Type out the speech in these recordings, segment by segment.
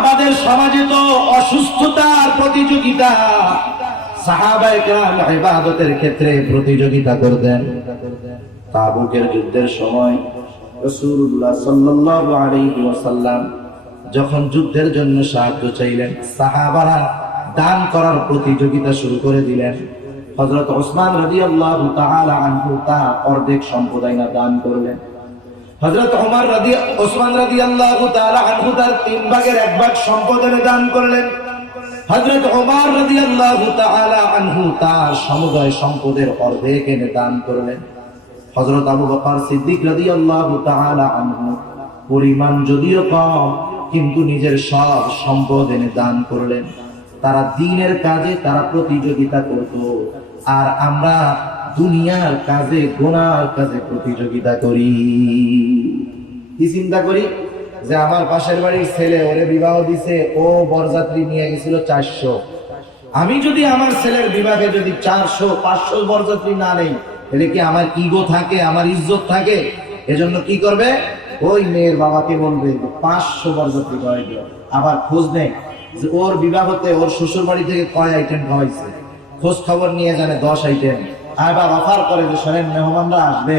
আমাদের সমাজে তো অসুস্থতার প্রতিযোগিতা, সাহাবায়ে কেরাম ইবাদতের ক্ষেত্রে প্রতিযোগিতা করতেন। তাবুকের যুদ্ধের সময় রাসূলুল্লাহ সাল্লাল্লাহু আলাইহি ওয়াসাল্লাম যখন যুদ্ধের জন্য সাহায্য চাইলেন, সাহাবারা দান করার প্রতিযোগিতা শুরু করে দিলেন। হযরত ওসমান রাদিয়াল্লাহু তাআলা আনহু তা অর্ধেক সম্পদ আইনা দান করলেন। হযরত ওসমান রাদিয়াল্লাহু তাআলা আনহু তার 3 ভাগের 1 ভাগ সম্পদ এনে দান করলেন। হযরত ওমর রাদিয়াল্লাহু তাআলা আনহু তার সমুদয় সম্পদের অর্ধেক এনে দান করলেন। হযরত আবু বকর সিদ্দিক রাদিয়াল্লাহু তাআলা আনহু পরিমাণ যদিও কম, কিন্তু নিজের সব সম্পদ এনে দান করলেন। তারা দ্বীনের কাজে তারা প্রতিযোগিতা করত, আর আমরা দুনিয়ার কাজে, গুনার কাজে প্রতিযোগিতা করি। কি চিন্তা করি যে আমার পাশের বাড়ির ছেলে, ওরে বিবাহ দিছে, ও বরযাত্রী নিয়ে গেছিল 400, আমি যদি আমার ছেলের বিবাহে যদি 400-500 বরযাত্রী না নেই, তাহলে কি আমার ইগো থাকে, আমার ইজ্জত থাকে? এজন্য কি করবে, ওই মেয়ের বাবাকে বলবে 500 বরযাত্রী খাওয়াই দিও। আবার খোঁজ নেই যে ওর বিবাহতে ওর শ্বশুর বাড়ি থেকে কয় আইটেম খাওয়াইছে, খোঁজ খবর নিয়ে জানে 10 আইটেম। আবার অফার করে যে শোনেন, মেহমানরা আসবে,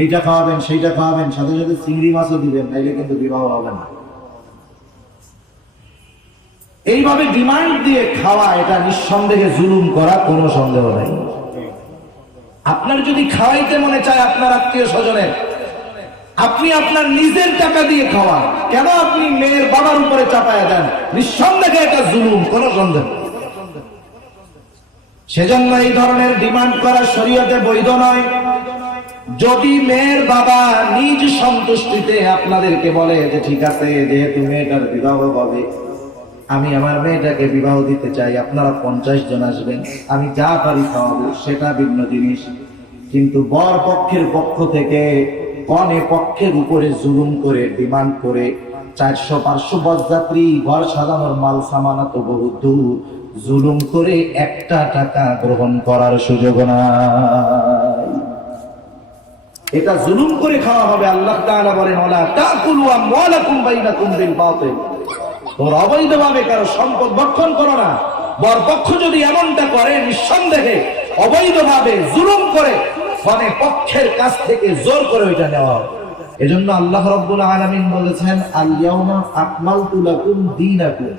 এইটা খাওয়াবেন, সেইটা খাওয়াবেন, সাথে সাথে চিংড়ি মাছও দিবেন, নাইলে কিন্তু বিবাহ হবে না। এইভাবে ডিমান্ড দিয়ে খাওয়া, এটা নিঃসন্দেহে জুলুম করা, কোনো সন্দেহ নাই। আপনার যদি খাওয়াইতে মনে চায় আপনার আত্মীয় স্বজনের, আপনি আপনার নিজের টাকা দিয়ে খাওয়ান, কেন আপনি মেয়ের বাবার উপরে চাপায়া দেন? নিঃসন্দেহে এটা জুলুম, কোনো সন্দেহ। সেজন্য এই ধরনের ডিমান্ড করা শরীয়তে বৈধ নয়। যদি মেয়ের বাবা নিজ সন্তুষ্টিতে আপনাদেরকে বলে যে ঠিক আছে, যেহেতু মেয়েটার বিবাহ হবে, আমি আমার মেয়েটাকে বিবাহ দিতে চাই, আপনারা 50 জন আসবেন, আমি যা পারি খাওয়াবো, সেটা ভিন্ন জিনিস। কিন্তু বর পক্ষের পক্ষ থেকে কনে পক্ষের উপরে জুলুম করে, ডিমান্ড করে 400-500 বরযাত্রী, ঘর সাজানোর মাল সামানা তো বহু দূর, জুলুম করে 1 টাকা গ্রহণ করার সুযোগ নাই। এটা জুলুম করে খাওয়া হবে। আল্লাহ তাআলা বলেন, ওয়ালা তাকুলু আমওয়ালাকুম বাইনাকুম বিল বাতিল, তোমরা অবৈধভাবে কারো সম্পদ ভক্ষণ করো না। বরপক্ষ যদি এমনটা করে, নিঃসন্দেহে অবৈধভাবে জুলুম করে মানে পক্ষের কাছ থেকে জোর করে ওইটা নেওয়া হবে। এজন্য আল্লাহ রাব্বুল আলামিন বলেছেন, আল ইয়াউমা আকমালতু লাকুম দীনাকুম,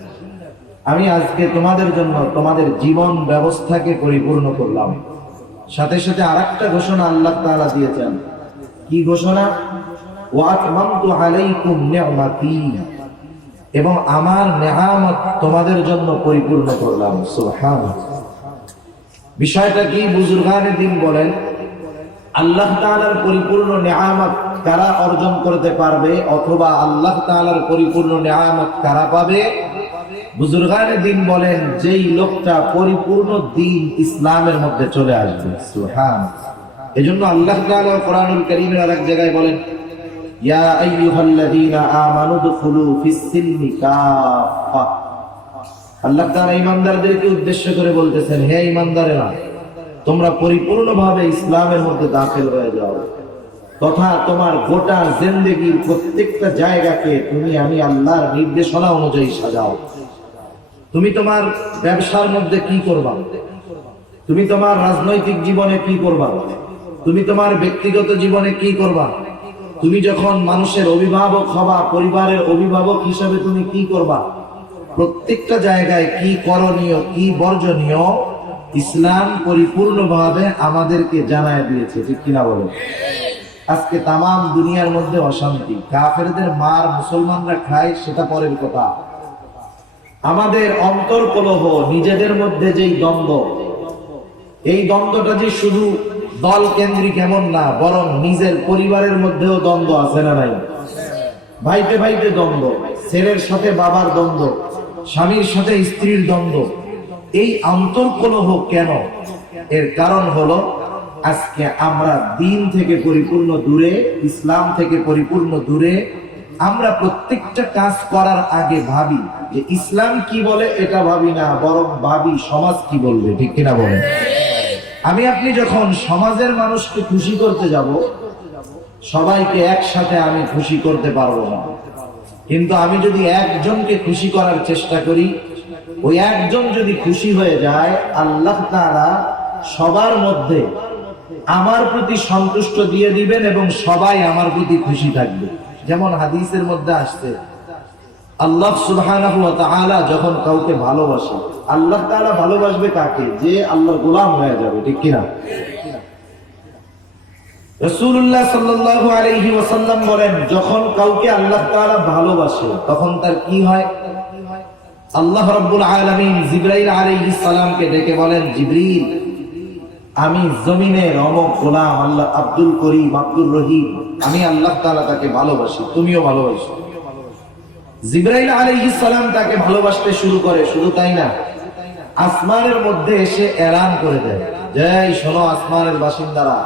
আমি আজকে তোমাদের জন্য তোমাদের জীবন ব্যবস্থাকে পরিপূর্ণ করলাম। সাথে সাথে আরেকটা ঘোষণা আল্লাহ তাআলা দিয়েছেন। কি ঘোষণা? ওয়া আতমামতু আলাইকুম নি'মাতি, এবং আমার নেয়ামত তোমাদের জন্য পরিপূর্ণ করলাম। সুবহানাল্লাহ। বিষয়টা কি? বুজুর্গানে দ্বীন বলেন, আল্লাহ তাআলার পরিপূর্ণ নেয়ামত কারা অর্জন করতে পারবে, অথবা আল্লাহ তাআলার পরিপূর্ণ নেয়ামত কারা পাবে? বুজুর্গানে দ্বীন বলেন, যেই লোকটা পরিপূর্ণ দ্বীন ইসলামের মধ্যে চলে আসবে। সুবহানাল্লাহ। এজন্য আল্লাহ তাআলা কোরআনুল কারীমের আরেক জায়গায় বলেন, ইয়া আইয়ুহাল্লাযীনা আমানু দুখুলু ফিস-সিলমি কাফা। আল্লাহ তাআলা ঈমানদারদেরকে উদ্দেশ্য করে বলতেছেন, হে ঈমানদারেরা, তোমরা পরিপূর্ণভাবে ইসলামের মধ্যে দাখিল হয়ে যাও, তথা তোমার গোটা জিন্দেগীর প্রত্যেকটা জায়গাকে তুমি আমি আল্লাহর নির্দেশনা অনুযায়ী সাজাও। তুমি তোমার ব্যবসার মধ্যে কি করবা, তুমি তোমার রাজনৈতিক জীবনে কি করবা, তুমি তোমার ব্যক্তিগত জীবনে কি করবা, তুমি যখন মানুষের অভিভাবক হবা, পরিবারের অভিভাবক হিসেবে তুমি কি করবা, প্রত্যেকটা জায়গায় কি করণীয়, কি বর্জনীয়, ইসলাম পরিপূর্ণভাবে আমাদেরকে জানায় দিয়েছে। ঠিক কিনা বলেন? আজকে তামাম দুনিয়ার মধ্যে অশান্তি, কাফেরদের মার মুসলমানরা খায়, সেটা পরের কথা। আমাদের অন্তর্কলহ, নিজেদের মধ্যে যেই দ্বন্দ্ব, এই দ্বন্দ্বটা যে শুধু দল কেন্দ্রিক এমন না, বরং নিজের পরিবারের মধ্যেও দ্বন্দ্ব আছে না নাই? ভাইতে ভাইতে দ্বন্দ্ব, ছেলের সাথে বাবার দ্বন্দ্ব, স্বামীর সাথে স্ত্রীর দ্বন্দ্ব। এই অন্তর্কলহ কেন? এর কারণ হলো আজকে আমরা দ্বীন থেকে পরিপূর্ণ দূরে, ইসলাম থেকে পরিপূর্ণ দূরে। আমরা প্রত্যেকটা কাজ করার আগে ভাবি যে ইসলাম কি বলে, এটা ভাবি না, বরং ভাবি সমাজ কি বলবে। ঠিক কিনা বলেন? আমি আপনি যখন সমাজের মানুষকে খুশি করতে যাব, সবাইকে একসাথে আমি খুশি করতে পারবো না। কিন্তু আমি যদি একজনকে খুশি করার চেষ্টা করি, ওই একজন যদি খুশি হয়ে যায়, আল্লাহ তাআলা সবার মধ্যে আমার প্রতি সন্তুষ্ট দিয়ে দিবেন এবং সবাই আমার প্রতি খুশি থাকবে। যেমন হাদিসের মধ্যে আসছে, আল্লাহ সুবহানাহু ওয়া তাআলা যখন কাউকে ভালোবাসে, আল্লাহ তাআলা ভালোবাসবে কাকে? যে আল্লাহর গোলাম হয়ে যাবে, ঠিক কিনা? রাসূলুল্লাহ সাল্লাল্লাহু আলাইহি ওয়াসাল্লাম বলেন, যখন কাউকে আল্লাহ তাআলা ভালোবাসে তখন তার কি হয়? আল্লাহ রাব্বুল আলামিন জিবরাইল আলাইহিস সালামকে ডেকে বলেন, জিবরিল, আমি জমিনের অমুক গোলাম আল্লাহ আব্দুল করিম, আব্দুর রহিম, আমি আল্লাহ তাআলা তাকে ভালোবাসি, তুমিও ভালোবাসো। জিবরাইল আলাইহিস সালাম তাকে ভালোবাসতে শুরু করে। শুধু তাই না, আসমানের মধ্যে এসে এলান করে দেয় যে, শোনো আসমানের বাসিন্দারা,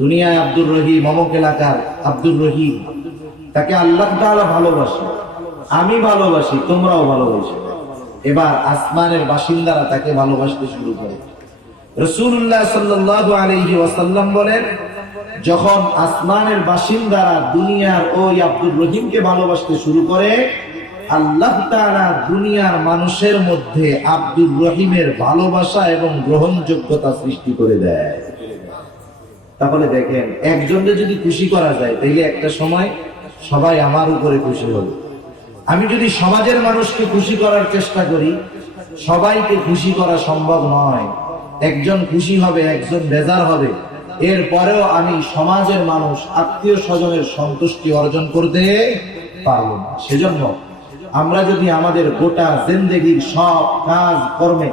দুনিয়ায় আব্দুর রহিম, অমুক এলাকার আব্দুর রহিম, তাকে আল্লাহ তাআলা ভালোবাসে, আমি ভালোবাসি, তোমরাও ভালোবাসো। এবার আসমানের বাসিন্দারা তাকে ভালোবাসতে শুরু করে। রাসূলুল্লাহ সাল্লাল্লাহু আলাইহি ওয়াসাল্লাম বলেন, যখন আসমানের বাসিন্দারা দুনিয়ার ওই আব্দুর রহিমকে ভালোবাসতে শুরু করে, আল্লাহ তাআলা দুনিয়ার মানুষের মধ্যে আব্দুর রহিমের ভালোবাসা এবং গ্রহণযোগ্যতা সৃষ্টি করে দেয়। তাহলে দেখেন, একজনকে যদি খুশি করা যায়, তাইলে একটা সময় সবাই আমার উপরে খুশি হবে। আমি যদি সমাজের মানুষকে খুশি করার চেষ্টা করি, সবাইকে খুশি করা সম্ভব নয়। একজন খুশি হবে, একজন বেজার হবে, এরপরেও আমি সমাজের মানুষ, আত্মীয় স্বজনের সন্তুষ্টি অর্জন করতে পারবো না। সেজন্য আমরা যদি আমাদের গোটা জিন্দেগীর সব কাজ কর্মে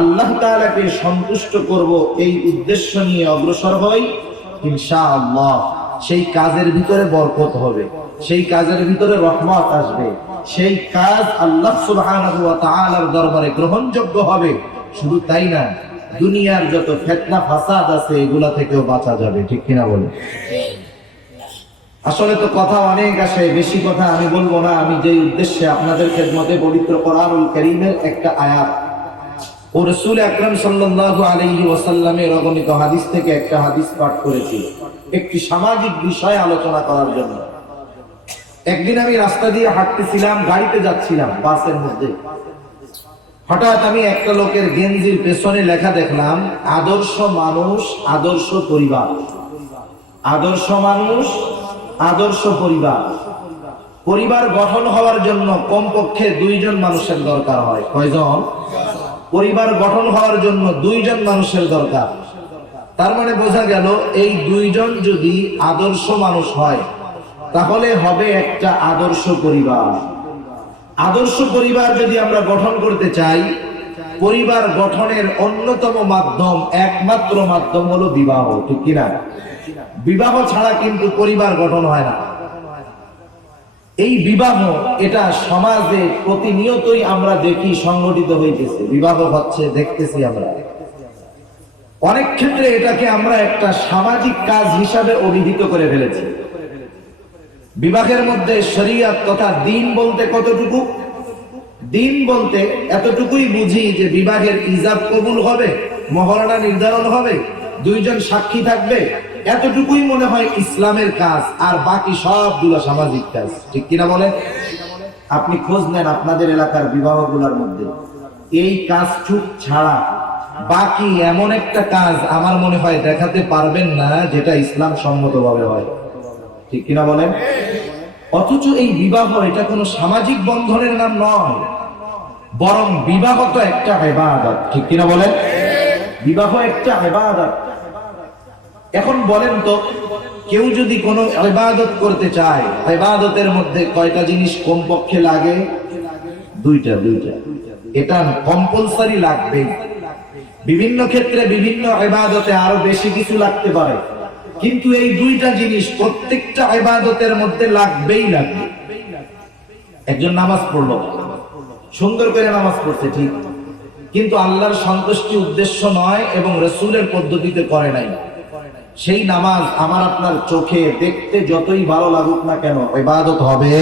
আল্লাহ তাআলাকে সন্তুষ্ট করব এই উদ্দেশ্য নিয়ে অগ্রসর হই, ইনশাআল্লাহ সেই কাজের ভিতরে বরকত হবে, সেই কাজের ভিতরে রহমত আসবে, সেই কাজ আল্লাহ সুবহানাহু ওয়া তাআলার দরবারে গ্রহণযোগ্য হবে। শুধু তাই না, দুনিয়ার যত ফিতনা ফাসাদ আছে এগুলা থেকেও বাঁচা যাবে, ঠিক কিনা বলেন? আসলে তো কথা অনেক আসে, বেশি কথা আমি বলবো না। আমি যে উদ্দেশ্যে আপনাদের খেদমতে পবিত্র কোরআনুল কারীমের একটা আয়াত ও রাসূল আকরাম সাল্লাল্লাহু আলাইহি ওয়াসাল্লামের অগণিত হাদিস থেকে একটা হাদিস পাঠ করেছি, একটি সামাজিক বিষয় আলোচনা করার জন্য। একদিন আমি রাস্তা দিয়ে হাঁটতেছিলাম, গাড়িতে যাচ্ছিলাম, বাসের মধ্যে। হঠাৎ আমি একটা লোকের গেঞ্জির পেছনে লেখা দেখলাম, আদর্শ মানুষ, আদর্শ পরিবার। আদর্শ মানুষ, আদর্শ পরিবার। পরিবার গঠন হওয়ার জন্য কমপক্ষে দুইজন মানুষের দরকার হয়। কয়জন? পরিবার গঠন হওয়ার জন্য দুইজন মানুষের দরকার। তার মানে বোঝা গেল, এই দুইজন যদি আদর্শ মানুষ হয়, তাহলে হবে একটা আদর্শ পরিবার। আদর্শ পরিবার যদি আমরা গঠন করতে চাই, পরিবার গঠনের অন্যতম মাধ্যম, একমাত্র মাধ্যম হলো বিবাহ, ঠিক কিনা? বিবাহ ছাড়া কিন্তু পরিবার গঠন হয় না। এই বিবাহ, এটা সমাজে প্রতিনিয়তই আমরা দেখি সংগঠিত হইতেছে, বিবাহ হচ্ছে, দেখতেছি আমরা। অনেক ক্ষেত্রে এটাকে আমরা একটা সামাজিক কাজ হিসাবে অভিহিত করে ফেলেছি। বিবাহের মধ্যে শরীয়ত তথা দ্বীন বলতে কতটুকু? দ্বীন বলতে এতটুকুই বুঝি যে বিবাহের ইজাব কবুল হবে, মহরানা নির্ধারণ হবে, দুইজন সাক্ষী থাকবে, এতটুকুই মনে হয় ইসলামের কাজ, আর বাকি সবগুলো সামাজিক কাজ, ঠিক কিনা বলেন? আপনি খোঁজ নেন আপনাদের এলাকার বিবাহগুলোর মধ্যে, এই কাজটুক ছাড়া বাকি এমন একটা কাজ আমার মনে হয় দেখাতে পারবেন না যেটা ইসলাম সম্মতভাবে হয়, ঠিক কিনা বলেন? অথচ এই বিবাহ, এটা কোনো সামাজিক বন্ধনের নাম নয়, বরং বিবাহ তো একটা ইবাদত, ঠিক কিনা বলেন? বিবাহ একটা ইবাদত। এখন বলেন তো, কেউ যদি কোনো ইবাদত করতে চায়, ইবাদতের মধ্যে কয়টা জিনিস কমপক্ষে লাগে? দুইটা। এটা কম্পালসারি লাগবে। বিভিন্ন ক্ষেত্রে বিভিন্ন ইবাদতে আরো বেশি কিছু লাগতে পারে, কিন্তু এই দুইটা জিনিস প্রত্যেকটা ইবাদতের মধ্যে লাগবেই লাগবে। একজন নামাজ পড়লো, সুন্দর করে নামাজ পড়ছে, ঠিক, কিন্তু আল্লাহর সন্তুষ্টি উদ্দেশ্য নয় এবং রাসূলের পদ্ধতিতে করে নাই। সেই নামাজ আমার আপনার চোখে দেখতে যতই ভালো লাগুক না কেন, ইবাদত হবে।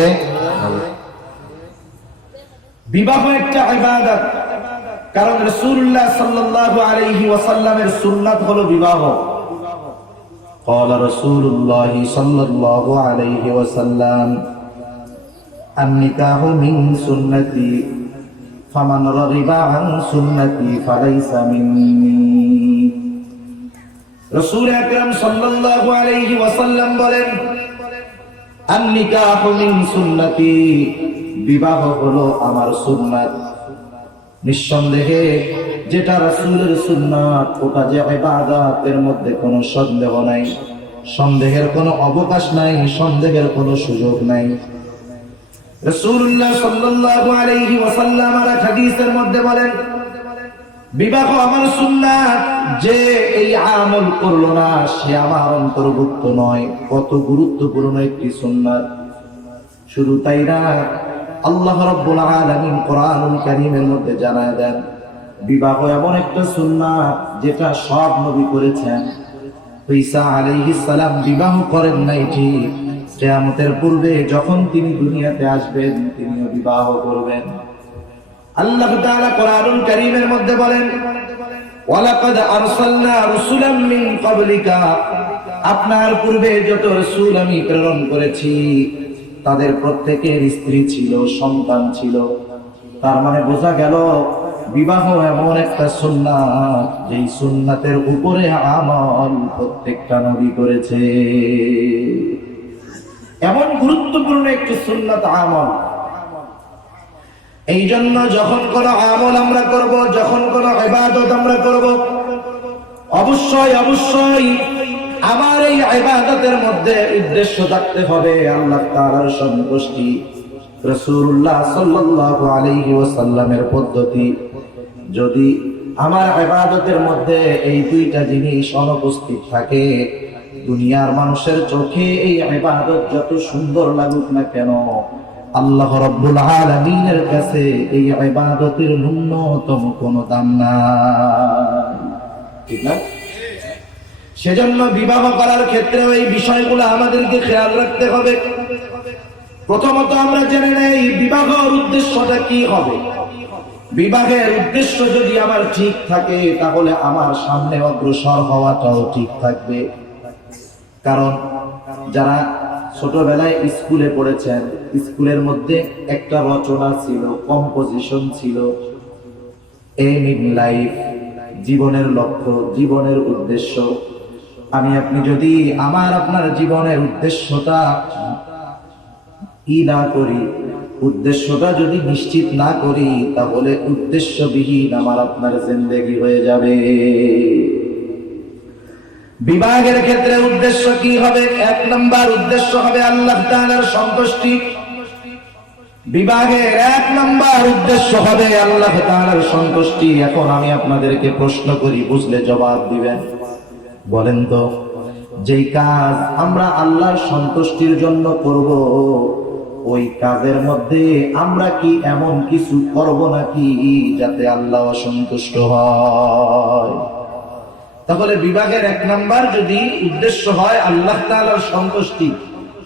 বিবাহ একটা ইবাদত, কারণ রাসূলুল্লাহ সাল্লাল্লাহু আলাইহি ওয়াসাল্লামের সুন্নাত হলো বিবাহ। قال رسول الله صلى الله عليه وسلم আন-নিকাহু মিন সুন্নতি ফামান রাগিবা আন সুন্নতি ফালাইসা মিন্নি। রাসূল আকরাম সাল্লাল্লাহু আলাইহি ওয়াসাল্লাম বলেন, আন-নিকাহু মিন সুন্নতি, বিবাহ হলো আমার সুন্নাত। নিঃসন্দেহে যেটা রাসূলের সুন্নাত ওটা যে ইবাদত, এর মধ্যে কোনো সন্দেহ নাই, সন্দেহের কোনো অবকাশ নাই, সন্দেহের কোনো সুযোগ নাই। রাসূলুল্লাহ সাল্লাল্লাহু আলাইহি ওয়াসাল্লাম আর হাদিসের মধ্যে বলেন, বিবাহ আমার সুন্নাত, যে এই আমল করলো না সে আমার অন্তর্ভুক্ত নয়। কত গুরুত্বপূর্ণ একটি সুন্নাত! শুধু তাই না, আল্লাহ রাব্বুল আলামিন কোরআনুল কারীমের মধ্যে জানায় দেন, বিবাহ এমন একটা সুন্নাত যেটা সব নবী করেছেন। ঈসা আলাইহিস সালাম বিবাহ করেন নাই ঠিক, কিয়ামতের পূর্বে যখন তিনি দুনিয়াতে আসবেন তিনিও বিবাহ করবেন। আল্লাহ তাআলা কোরআনুল কারীমের মধ্যে বলেন, ওয়ালাকাদ আরসালনা রাসূলাম মিন ক্বাবলিকা, আপনার পূর্বে যত রাসূল আমি প্রেরণ করেছি তাদের প্রত্যেকের স্ত্রী ছিল, সন্তান ছিল। তার মানে বোঝা গেল বিবাহ এমন একটা সুন্নাত যেই সুন্নাতের উপরে আমল প্রত্যেকটা নবী করেছে। এমন গুরুত্বপূর্ণ একটি সুন্নাত আমল। এই জন্য যখন কোন আমল আমরা করব, যখন কোন ইবাদত আমরা করব, অবশ্যই অবশ্যই আমার এই ইবাদতের মধ্যে উদ্দেশ্য থাকতে হবে আল্লাহ তাআলার সন্তুষ্টি, রাসূলুল্লাহ সাল্লাল্লাহু আলাইহি ওয়াসাল্লামের পদ্ধতি। যদি আমার ইবাদতের মধ্যে এই দুইটা জিনিস অনুপস্থিত থাকে, দুনিয়ার মানুষের চোখে এই ইবাদত যত সুন্দর লাগুক না কেন, আল্লাহ রাব্বুল আলামিনের কাছে এই ইবাদতের ন্যূনতম কোনো দাম নাই। ঠিক না? সেজন্য বিবাহ করার ক্ষেত্রে এই বিষয়গুলো আমাদেরকে খেয়াল রাখতে হবে। প্রথমত আমরা জেনে নেই বিবাহের উদ্দেশ্যটা কি হবে। বিবাহের উদ্দেশ্য যদি আমার ঠিক থাকে তাহলে আমার সামনে অগ্রসর হওয়াটাও ঠিক থাকবে। কারণ যারা ছোটবেলায় স্কুলে পড়েছেন, স্কুলের মধ্যে একটা রচনা ছিল, কম্পোজিশন ছিল, এম ইন লাইফ, জীবনের লক্ষ্য, জীবনের উদ্দেশ্য। আমি আপনি যদি আমার আপনার জীবনের উদ্দেশ্যটা না করি, উদ্দেশ্যটা যদি নিশ্চিত না করি, তাহলে উদ্দেশ্যবিহীন আমার আপনার জিন্দেগি হয়ে যাবে। বিবাহের ক্ষেত্রে উদ্দেশ্য কি হবে? এক নম্বর উদ্দেশ্য হবে আল্লাহ তাআলার সন্তুষ্টি। বিবাহের এক নম্বর উদ্দেশ্য হবে আল্লাহ তাআলার সন্তুষ্টি। এখন আমি আপনাদেরকে প্রশ্ন করি, বুঝলে জবাব দিবেন। বলেন তো, যেই কাজ আমরা আল্লাহর সন্তুষ্টির জন্য করব, ওই কাজের মধ্যে আমরা কি এমন কিছু করব নাকি যাতে আল্লাহ অসন্তুষ্ট হয়? তাহলে বিবাহের এক নাম্বার যদি উদ্দেশ্য হয় আল্লাহ তাআলার সন্তুষ্টি,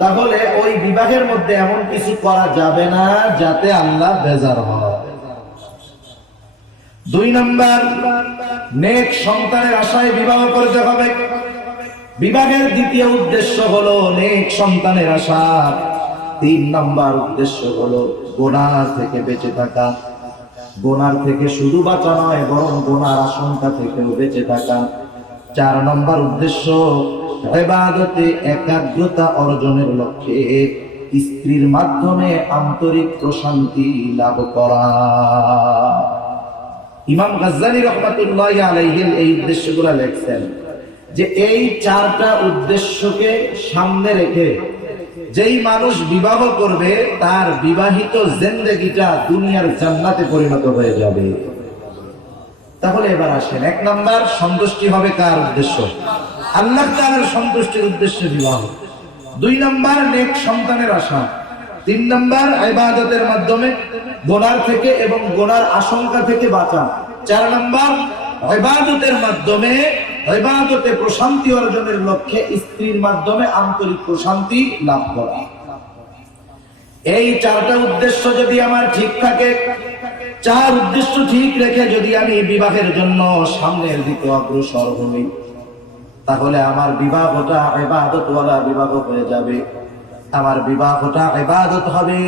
তাহলে ওই বিবাহের মধ্যে এমন কিছু করা যাবে না যাতে আল্লাহ বেজার হয়। দুই নাম্বার, নেক সন্তানের আশায় বিবাহ করতে হবে। বিবাহের দ্বিতীয় উদ্দেশ্য হলো নেক সন্তানের আশা। তিন নাম্বার উদ্দেশ্য হলো গুনাহ থেকে বেঁচে থাকা। গুনাহ থেকে শুধু বাঁচা নয়, বরং গুনার আশঙ্কা থেকেও বেঁচে থাকা। চার নম্বর উদ্দেশ্য ইবাদতে একাগ্রতা অর্জনের লক্ষ্যে স্ত্রীর মাধ্যমে আন্তরিক প্রশান্তি লাভ করা। ইমাম গাজ্জালী রাহমাতুল্লাহি আলাইহি এই উদ্দেশ্যগুলো লিখছেন যে এই চারটা উদ্দেশ্যকে সামনে রেখে যেই মানুষ বিবাহ করবে তার বিবাহিত জিন্দেগিটা দুনিয়ার জান্নাতে পরিণত হয়ে যাবে। তাহলে এবার আসেন, এক নাম্বার সন্তুষ্টি হবে কার উদ্দেশ্য? আল্লাহ তাআলার সন্তুষ্টির উদ্দেশ্যে বিবাহ। দুই নাম্বার নেক সন্তানের আশা। তিন নাম্বার ইবাদতের মাধ্যমে গুনাহ থেকে এবং গুনার আশঙ্কা থেকে বাঁচা। চার নাম্বার ইবাদতের মাধ্যমে ইবাদতে প্রশান্তি অর্জনের লক্ষ্যে স্ত্রীর মাধ্যমে আন্তরিক প্রশান্তি লাভ করা। এই চারটা উদ্দেশ্য যদি আমার ঠিক থাকে, চার উদ্দেশ্য ঠিক রেখে যদি আমি বিবাহের জন্য সামনের দিকে অগ্রসর হই, তাহলে আমার বিবাহটা ইবাদতওয়ালা বিবাহ হয়ে যাবে। আমার বিবাহটা ইবাদত হবে,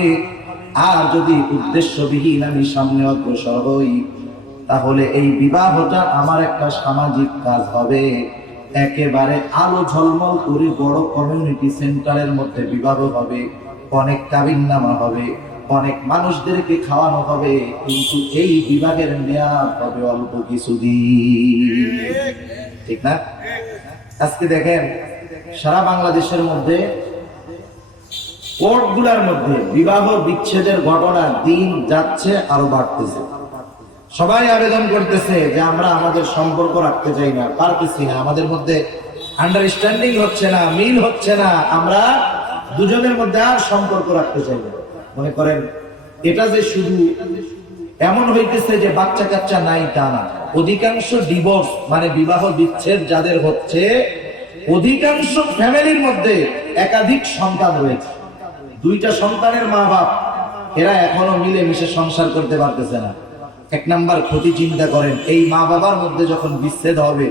আর যদি উদ্দেশ্যবিহীন আমি সামনে অগ্রসর হই, তাহলে এই বিবাহটা আমার একটা সামাজিক কাজ হবে। একেবারে আলো ঝলমল করে বড় কমিউনিটি সেন্টারের মধ্যে বিবাহ হবে, অনেক কাবিননামা হবে, অনেক মানুষদেরকে খাওয়ানো হবে, কিন্তু এই বিবাহের মেয়াদ হবে অল্প কিছুদিন। ঠিক না? আজকে দেখেন সারা বাংলাদেশের মধ্যে কোর্টগুলোর মধ্যে বিবাহ বিচ্ছেদের ঘটনা দিন যাচ্ছে আরো বাড়তেছে। সবাই আবেদন করতেছে যে আমরা আমাদের সম্পর্ক রাখতে চাই না, পারতেছি না, আমাদের মধ্যে আন্ডারস্ট্যান্ডিং হচ্ছে না, মিল হচ্ছে না, আমরা দুজনের মধ্যে আর সম্পর্ক রাখতে চাই না। মনে করেন এটা যে শুধু এমন হইতেছে যে বাচ্চা কাচ্চা নাই তা না, অধিকাংশ ডিভোর্স মানে বিবাহ বিচ্ছেদ যাদের হচ্ছে, অধিকাংশ ফ্যামিলির মধ্যে একাধিক সন্তান রয়েছে। দুইটা সন্তানের মা বাপ এরা এখনো মিলেমিশে সংসার করতে পারতেছে না। এক নাম্বার ক্ষতি চিন্তা করেন, এই মা বাবার মধ্যে যখন বিচ্ছেদ হবে,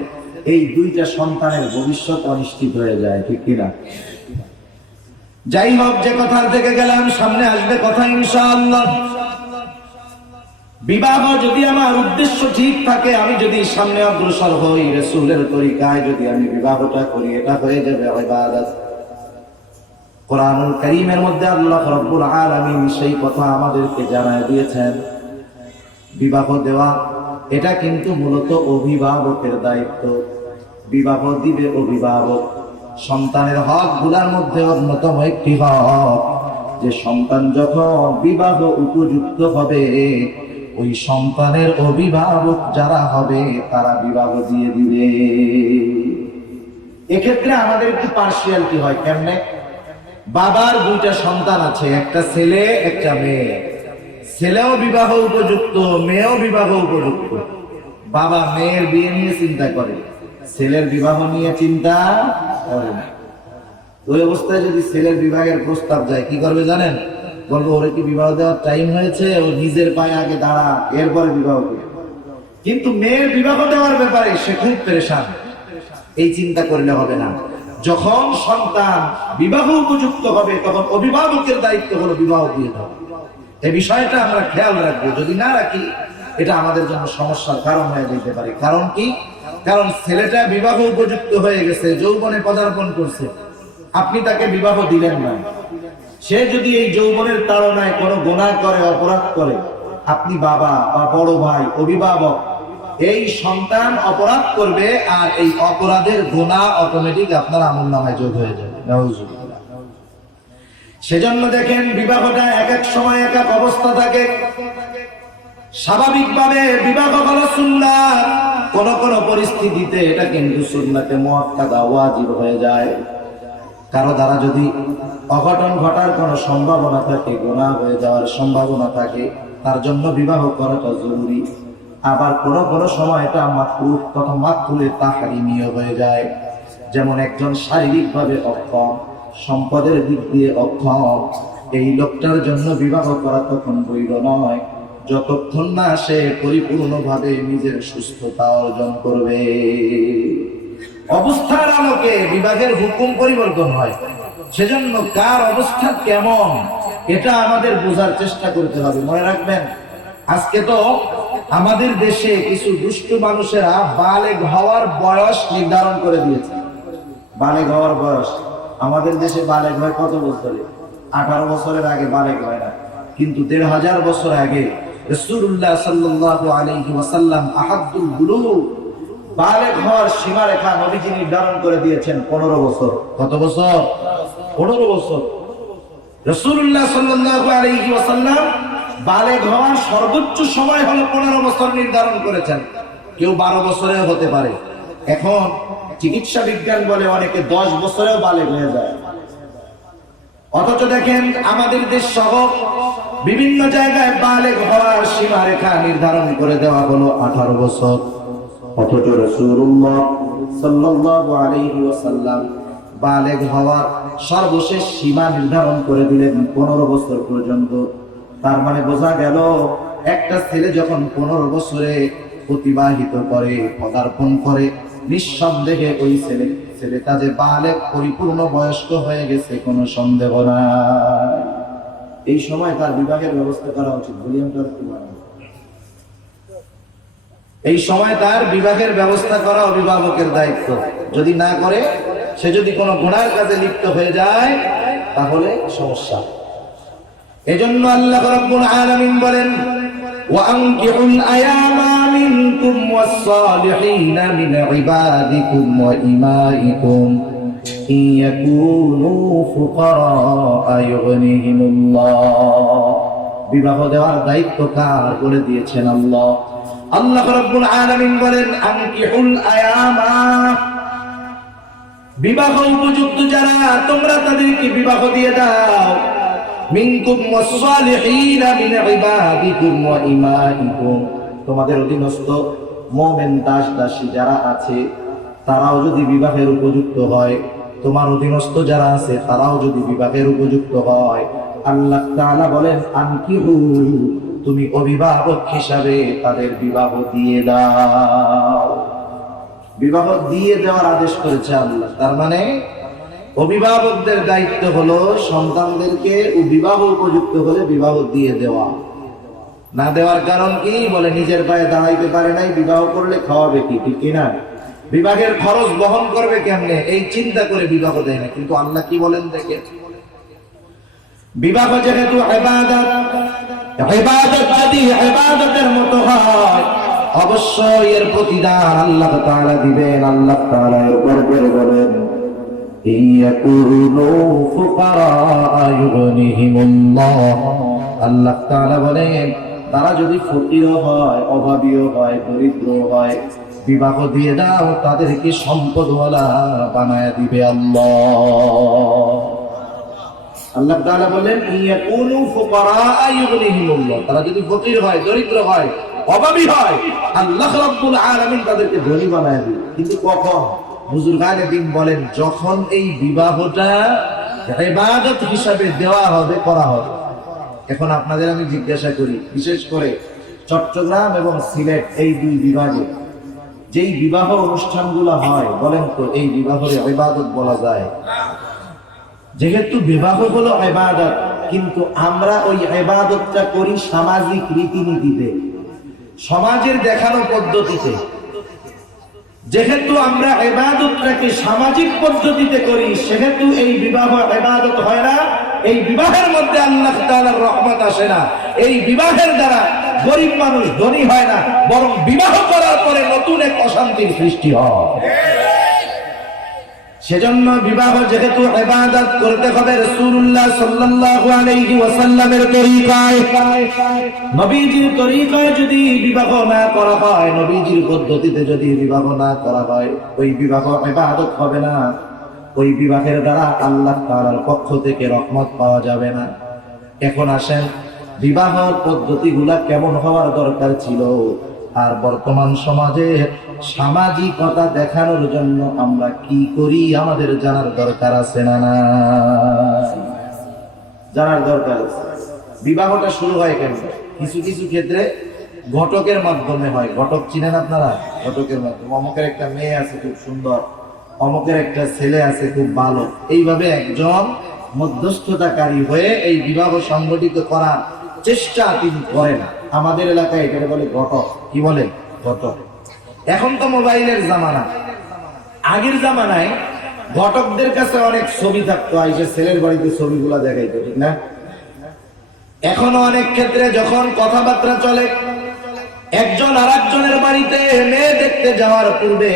এই দুইটা সন্তানের ভবিষ্যৎ অনিশ্চিত হয়ে যায়। ঠিক কিনা? যাই হোক, যে কথা থেকে গেলাম, সামনে আসবে কথা ইনশাআল্লাহ। বিবাহ যদি আমার উদ্দেশ্য ঠিক থাকে, আমি যদি সামনে অগ্রসর হই রাসূলের তরিকায়, যদি আমি বিবাহটা করি, এটা হয়ে যাবে ইবাদত। কোরআনুল কারীমের মধ্যে আল্লাহ রাব্বুল আলামিন সেই কথা আমাদেরকে জানায় দিয়েছেন। বিবাহ দেওয়া এটা কিন্তু মূলত অভিভাবকের দায়িত্ব। বিবাহ দিবে অভিভাবক। সন্তানের হক গুলার মধ্যে অন্যতম একটি হক যে সন্তান যখন বিবাহ উপযুক্ত হবে, ওই সন্তানের অভিভাবক যারা হবে তারা বিবাহ দিয়ে দিবে। এক্ষেত্রে আমাদের একটু পার্সিয়ালিটি হয়। কেমনে? বাবার দুইটা সন্তান আছে, একটা ছেলে একটা মেয়ে। ছেলেও বিবাহ উপযুক্ত, মেয়েও বিবাহ উপযুক্ত। বাবা মেয়ের বিয়ে নিয়ে চিন্তা করে, ছেলের বিবাহ নিয়ে চিন্তা করে না। ওই অবস্থায় যদি ছেলের বিবাহের প্রস্তাব যায়, কি করবে জানেন? বলবো ওরে কি বিবাহ দেওয়ার টাইম হয়েছে, ও নিজের পায়ে আগে দাঁড়া, এরপরে বিবাহ করবে। কিন্তু মেয়ের বিবাহ দেওয়ার ব্যাপারে সে খুব পেরেশান। এই চিন্তা করলে হবে না। যখন সন্তান বিবাহ উপযুক্ত হবে, তখন অভিভাবকের দায়িত্ব হলো বিবাহ দিয়ে দেওয়া। এই বিষয়টা আমরা খেয়াল রাখবো। যদি না রাখি, এটা আমাদের জন্য সমস্যার কারণ হয়ে যেতে পারে। কারণ কি? কারণ ছেলেটা বিবাহ উপযুক্ত হয়ে গেছে, যৌবনে পদার্পণ করছে, আপনি তাকে বিবাহ দিলেন না। সে যদি এই যৌবনের তাড়নায় কোনো গুনাহ করে, অপরাধ করে, আপনি বাবা বা বড় ভাই, অভিভাবক, এই সন্তান অপরাধ করবে, আর এই অপরাধের গুনাহ অটোমেটিক আপনার আমলনামায় যোগ হয়ে যাবে। নাউজুবিল্লাহ। সেজন্য দেখেন বিবাহটা এক এক সময় এক এক অবস্থা থাকে। স্বাভাবিকভাবে বিবাহ হলো সুন্নাত, কোন কোন পরিস্থিতিতে এটা কিন্তু সুন্নাতে মুআক্কাদা ওয়াজিব হয়ে যায়। কারো দ্বারা যদি অঘটন ঘটার কোনো সম্ভাবনা থাকে, গুনাহ হয়ে যাওয়ার সম্ভাবনা থাকে, তার জন্য বিবাহ করাটা জরুরি। আবার কোন কোন সময় এটা মাকরুহ তথা মাকরুহে তাহরিমিও হয়ে যায়। যেমন একজন শারীরিকভাবে অক্ষম, সম্পদের দিক দিয়ে অক্ষম, এই লোকটার জন্য বিবাহ করা তখন বৈধ নয়, যতক্ষণ না সে পরিপূর্ণভাবে নিজের সুস্থতা অর্জন করবে। অবস্থার আলোকে বিবাহের হুকুম পরিবর্তন হয়। সেজন্য কার অবস্থা কেমন এটা আমাদের বোঝার চেষ্টা করতে হবে। মনে রাখবেন, আজকে তো আমাদের দেশে কিছু দুষ্ট মানুষেরা বালেগ হওয়ার বয়স নির্ধারণ করে দিয়েছে। বালেগ হওয়ার বয়স আমাদের দেশে বালেগ হয় কত বছরে? 18 বছরের আগে বালেগ হয় না। কিন্তু 1500 বছর আগে রাসূলুল্লাহ সাল্লাল্লাহু আলাইহি ওয়াসাল্লাম আহাদুল বুলুগ, বালেগ হওয়ার সীমারেখা নবীজি নির্ধারণ করে দিয়েছেন 15 বছর। কত বছর? 15 বছর। রাসূলুল্লাহ সাল্লাল্লাহু আলাইহি ওয়াসাল্লাম বালেগ হওয়ার সর্বোচ্চ সময় হলো 15 বছর নির্ধারণ করেছেন। কেউ 12 বছরেও হতে পারে। এখন চিকিৎসা বিজ্ঞান বলে অনেকে 10 বছরেও বালেগ হয়ে যায়। অথচ দেখেন আমাদের দেশ সহ বিভিন্ন জায়গায় বালেগ হওয়ার সীমারেখা নির্ধারণ করে দেওয়া হলো 18 বছর। অথচ রাসূলুল্লাহ সাল্লাল্লাহু আলাইহি ওয়াসাল্লাম বালেগ হওয়ার সর্বশেষ সীমা নির্ধারণ করে দিলেন 15 বছর পর্যন্ত। তার মানে বোঝা গেল, একটা ছেলে যখন 15 বছরে অতিবাহিত করে, পদার্পণ করে, নিঃসন্দেহে ওই ছেলেটা যে বালেগ পরিপূর্ণ বয়স্ক হয়ে গেছে, কোনো সন্দেহ নাই। এই সময় তার বিবাহের ব্যবস্থা করা উচিত। এই সময় তার বিবাহের ব্যবস্থা করা অভিভাবকের দায়িত্ব। যদি না করে, সে যদি কোনো গুনাহের কাজে লিপ্ত হয়ে যায়, তাহলে সমস্যা। এজন্য আল্লাহ রাব্বুল আলামিন বলেন, وأنكحوا الأيام منكم والصالحين من عبادكم وإمائكم إن يكونوا فقراء يغنيهم الله। বিবাহ দেওয়ার দায়িত্ব কার করে দিয়েছেন? আল্লাহ। আল্লাহ রাব্বুল আলামিন বলেন, আনকিহুল আয়ামা, বিবাহ উপযুক্ত যারা তোমরা তাদেরকে বিবাহ দিয়ে দাও। মিনকুম ওয়াসসালিহিনা মিন ইবাদিকুম ওয়া ইমাইকুম, তোমাদের অধীনস্থ মুমিন দাস দাসী যারা আছে তারাও যদি বিবাহের উপযুক্ত হয়, তোমার অধীনস্থ যারা আছে তারাও যদি বিবাহের উপযুক্ত হয়, আল্লাহ তাআলা বলেন আনকিহু, তুমি অভিভাবক হিসাবে তাদের বিবাহ দিয়ে দাও। বিবাহ দিয়ে দেওয়ার আদেশ করেছে আল্লাহ। তার মানে অভিভাবকদের দায়িত্ব হলো সন্তানদেরকে বিবাহ উপযুক্ত হলে বিবাহ দিয়ে দেওয়া। না দেওয়ার কারণ কি? বলে নিজের পায়ে দাঁড়াইতে পারে নাই, বিবাহ করলে খাওয়াবে কি? ঠিক কিনা? বিবাহের খরচ বহন করবে কেমনে, এই চিন্তা করে বিবাহ দেয় না। কিন্তু আল্লাহ কি বলেন দেখে, বিবাহ যেহেতু ইবাদত, ইবাদত যদি ইবাদতের মতো হয়, অবশ্যই এর প্রতিদান আল্লাহ তাআলা দিবেন। আল্লাহ তাআলা এরপর বলেন, আল্লাহ তাআলা বলেন, তারা যদি ফকির হয়, অভাবীও হয়, দরিদ্র হয়, বিবাহ দিয়ে দাও, তাদেরকে সম্পদওয়ালা বানায় দিবে আল্লাহ। আল্লাহ তাআলা বলেন, ইয়াকুনু ফুকারা ইউগনিহিমুল্লাহ, তারা যদি ফকির হয়, দরিদ্র হয়, অভাবী হয়, আল্লাহ রাব্বুল আলামিন তাদেরকে ধনী বানায় দিবে। কিন্তু কখন? বুজুর্গানে দিন বলেন, যখন এই বিবাহটা ইবাদত হিসাবে দেওয়া হবে, করা হবে। এখন আপনাদের আমি জিজ্ঞাসা করি, বিশেষ করে চট্টগ্রাম এবং সিলেট এই দুই বিভাগে যেই বিবাহ অনুষ্ঠানগুলো হয়, বলেন তো এই বিবাহের ইবাদত বলা যায়? যেহেতু বিবাহ হলো ইবাদত, কিন্তু আমরা ওই ইবাদতটা করি সামাজিক রীতিনীতিতে, সমাজের দেখানো পদ্ধতিতে। যেহেতু আমরা ইবাদতটাকে সামাজিক পদ্ধতিতে করি, সেহেতু এই বিবাহ ইবাদত হয় না। এই বিবাহের মধ্যে আল্লাহ তাআলার রহমত আসে না। এই বিবাহের দ্বারা গরিব মানুষ ধনী হয় না, বরং বিবাহ করার পরে নতুন এক অশান্তির সৃষ্টি হয়। সেজন্য বিবাহ যেহেতু ইবাদত, করতে হবে রাসূলুল্লাহ সাল্লাল্লাহু আলাইহি ওয়াসাল্লামের তরিকায়। নবীজির তরিকায় যদি বিবাহ না করা হয়, নবীজির পদ্ধতিতে যদি বিবাহ না করা হয়, ওই বিবাহ ইবাদত হবে না। ওই বিবাহের দ্বারা আল্লাহ তাআলার পক্ষ থেকে রহমত পাওয়া যাবে না। এখন আসেন, বিবাহ পদ্ধতিগুলা কেমন হওয়ার দরকার ছিল, আর বর্তমান সমাজে সামাজিকতা দেখানোর জন্য আমরা কি করি, আমাদের জানার দরকার আছে না? না, জানার দরকার আছে। বিবাহটা শুরু হয় কেন? কিছু কিছু ক্ষেত্রে ঘটকের মাধ্যমে হয়। ঘটক চিনেন আপনারা? ঘটকের মাধ্যমে, অমুকের একটা মেয়ে আছে খুব সুন্দর, অমুকের একটা ছেলে আছে খুব ভালো, এইভাবে একজন মধ্যস্থতাকারী হয়ে এই বিবাহ সংগঠিত করার চেষ্টা তিনি করেন। আমাদের এলাকায় এটা বলে ঘটক। কি বলে? ঘটক। এখন তো মোবাইলের জামানা। আগের জামানায় ঘটকদের কাছে অনেক ছবি থাকতো, আইসে ছেলের বাড়িতে ছবিগুলা দেখাইতো, ঠিক না? এখনো অনেক ক্ষেত্রে যখন কথাবার্তা চলে, একজন আর একজনের বাড়িতে মেয়ে দেখতে যাওয়ার পূর্বে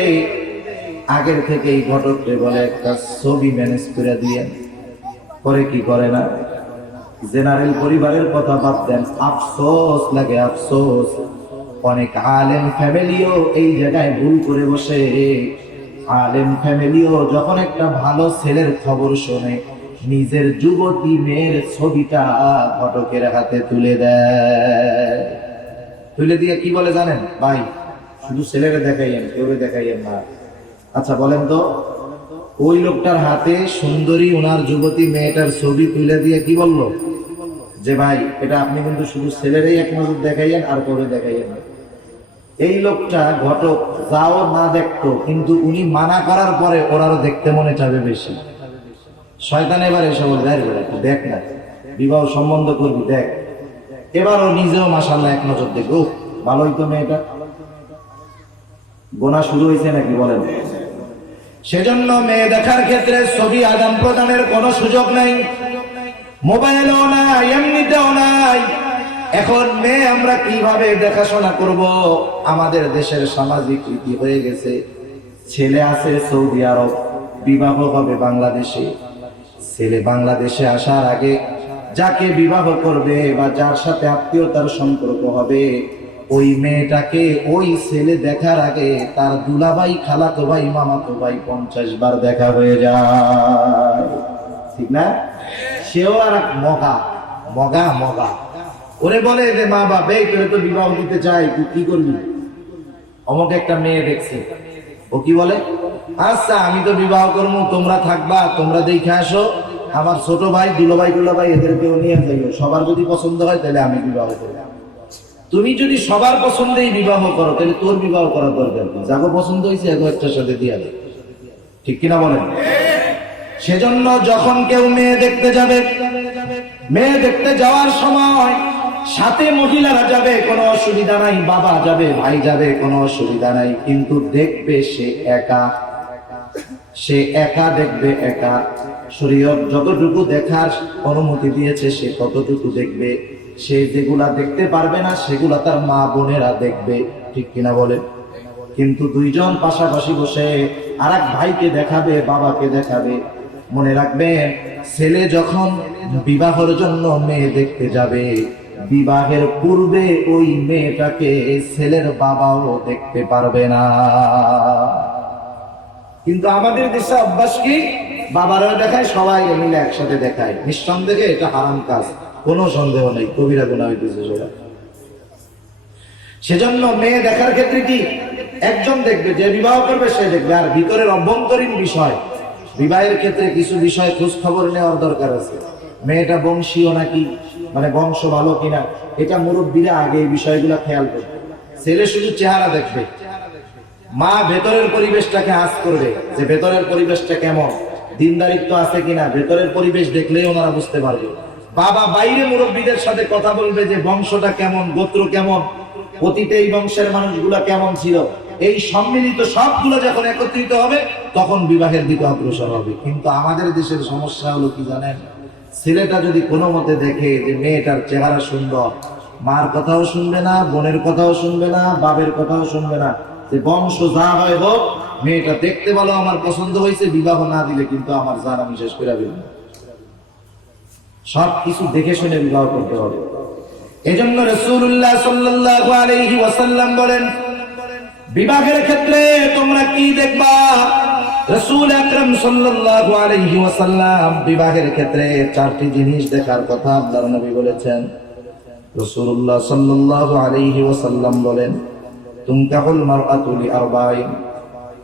আগের থেকেই ঘটককে বলে একটা ছবি ম্যানেজ করে দিয়ে, করে কি করে না? জেনারেল পরিবারের কথা বাদ দেন, আফসোস লাগে, আফসোস অনেক আলেম ফ্যামিলিও এই জায়গায় ভুল করে বসে। আলেম ফ্যামিলিও যখন একটা ভালো ছেলের খবর শোনে, নিজের যুবতী মেয়ের ছবিটা ঘটকের হাতে তুলে দেয়। তুলে দিয়ে কি বলে জানেন? ভাই শুধু ছেলেরা দেখাইয়েন, কেউ দেখাইয়েন না। আচ্ছা বলেন তো, ওই লোকটার হাতে সুন্দরী ওনার যুবতী মেয়েটার ছবি তুলে দিয়ে কি বললো? যে ভাই এটা আপনি কিন্তু শুধু ছেলেরাই এক নজর দেখাইয়েন, আর কেউ দেখাইয়েন না। এই লোকটা ঘটক যাও না দেখতো, কিন্তু উনি মানা করার পরে ওরাও দেখতে মনে চাবে বেশি। শয়তান এবার এসে বলে, দেখ না, বিবাহ সম্বন্ধ করবি, দেখ এবারও নিজেও মাশাআল্লাহ এক নজর দেখ, ও ভালোই তো মেয়েটা, গোনা শুরু হয়েছে নাকি বলেন? সেজন্য মেয়ে দেখার ক্ষেত্রে ছবি আদান প্রদানের কোনো সুযোগ নাই, মোবাইলও নাই, এমনিতেও নাই। এখন মেয়ে আমরা কিভাবে দেখাশোনা করব? আমাদের দেশের সামাজিক রীতি হয়ে গেছে, ছেলে আছে সৌদি আরব, বিবাহ হবে বাংলাদেশে। ছেলে বাংলাদেশে আসার আগে যাকে বিবাহ করবে বা যার সাথে আত্মীয়তার সম্পর্ক হবে, ওই মেয়েটাকে ওই ছেলে দেখার আগে তার দুলাভাই, খালাতো ভাই, মামাতো ভাই 50 বার দেখা হয়ে যায়, ঠিক না? সেও আর এক মগা মগা মগা, ওরে বলে যে মা বাবা এই তোরে তো বিবাহ দিতে চাই, তুই কি করবি? অমুক একটা মেয়ে দেখছে, ও কি বলে, আচ্ছা আমি তো বিবাহ করবো, তোমরা থাকবা, তোমরা দেখে আসো, আমার ছোট ভাই, দুলাভাই এদেরকেও নিয়ে যাইও, সবার যদি পছন্দ হয় তাহলে আমি বিবাহ করব। তুমি যদি সবার পছন্দেই বিবাহ করো তাহলে তোর বিবাহ করার দরকার কি? যাকে পছন্দ হয়েছে এক একটার সাথে দিয়া দেয়, ঠিক কিনা বলেন? সেজন্য যখন কেউ মেয়ে দেখতে যাবে, মেয়ে দেখতে যাওয়ার সময় সাথে মহিলারা যাবে, কোনো অসুবিধা নাই, বাবা যাবে, ভাই যাবে, কোনো অসুবিধা নাই, কিন্তু দেখবে সে একা, সে একা দেখবে, একা। শরীয়ত যতটুকু দেখার অনুমতি দিয়েছে সে ততটুকু দেখবে, সে যেগুলা দেখতে পারবে না সেগুলা তার মা বোনেরা দেখবে, ঠিক কিনা বলেন? কিন্তু দুইজন পাশাপাশি বসে আর এক ভাইকে দেখাবে, বাবাকে দেখাবে। মনে রাখবেন, ছেলে যখন বিবাহের জন্য মেয়ে দেখতে যাবে, বিবাহের পূর্বে ওই মেয়েটাকে ছেলের বাবাও দেখতে পারবে না। কিন্তু আমাদের দেশে অভ্যাস কি, বাবারাও দেখায়, সবাই মিলে একসাথে দেখায়। নিঃসন্দেহে এটা হারাম কাজ, কোনো সন্দেহ নেই, কবিরা গুনাহ হইতেছে সবাই। সেজন্য মেয়ে দেখার ক্ষেত্রে কি, একজন দেখবে, যে বিবাহ করবে সে দেখবে। আর ভিতরের অভ্যন্তরীণ বিষয়, বিবাহের ক্ষেত্রে কিছু বিষয় খোঁজ খবর নেওয়ার দরকার আছে। মেয়েটা বংশীয় নাকি, মানে বংশ ভালো কিনা, এটা মুরব্বীরা আগে এই বিষয়গুলো খেয়াল করবে। ছেলে শুধু চেহারা দেখবে, মা ভেতরের পরিবেশটাকে আঁচ করবে, যে ভেতরের পরিবেশটা কেমন, দিনদারিত্ব আছে কিনা, ভেতরের পরিবেশ দেখলেই ওনারা বুঝতে পারবে। বাবা বাইরে মুরব্বীদের সাথে কথা বলবে যে বংশটা কেমন, গোত্র কেমন, অতীতে এই বংশের মানুষগুলা কেমন ছিল, এই সম্মিলিত সবগুলো যখন একত্রিত হবে তখন বিবাহের দিকে অগ্রসর হবে। কিন্তু আমাদের দেশের সমস্যা হলো কি জানেন, ছেলেটা যদি কোনো মতে দেখে যে মেয়েটার চেহারা সুন্দর, মার কথাও শুনবে না, বোনের কথাও শুনবে না, বাবের কথাও শুনবে না, যে বংশ যা হয় হোক, মেয়েটা দেখতে ভালো, আমার পছন্দ হয়েছে, বিবাহ না দিলে কিন্তু আমার জান আমি শেষ করে দেব। সব কিছু দেখে শুনে বিবাহ করতে হবে। এজন্য রাসূলুল্লাহ সাল্লাল্লাহু আলাইহি ওয়াসাল্লাম বলেন, বিবাহের ক্ষেত্রে তোমরা কি দেখবা? রাসূল আকরাম সাল্লাল্লাহু আলাইহি ওয়াসাল্লাম বিবাহের ক্ষেত্রে 4টি জিনিস দেখার কথা আল্লাহর নবী বলেছেন। রাসূলুল্লাহ সাল্লাল্লাহু আলাইহি ওয়াসাল্লাম বলেন, তুনকাহুল মারআতু লিআরবাইন,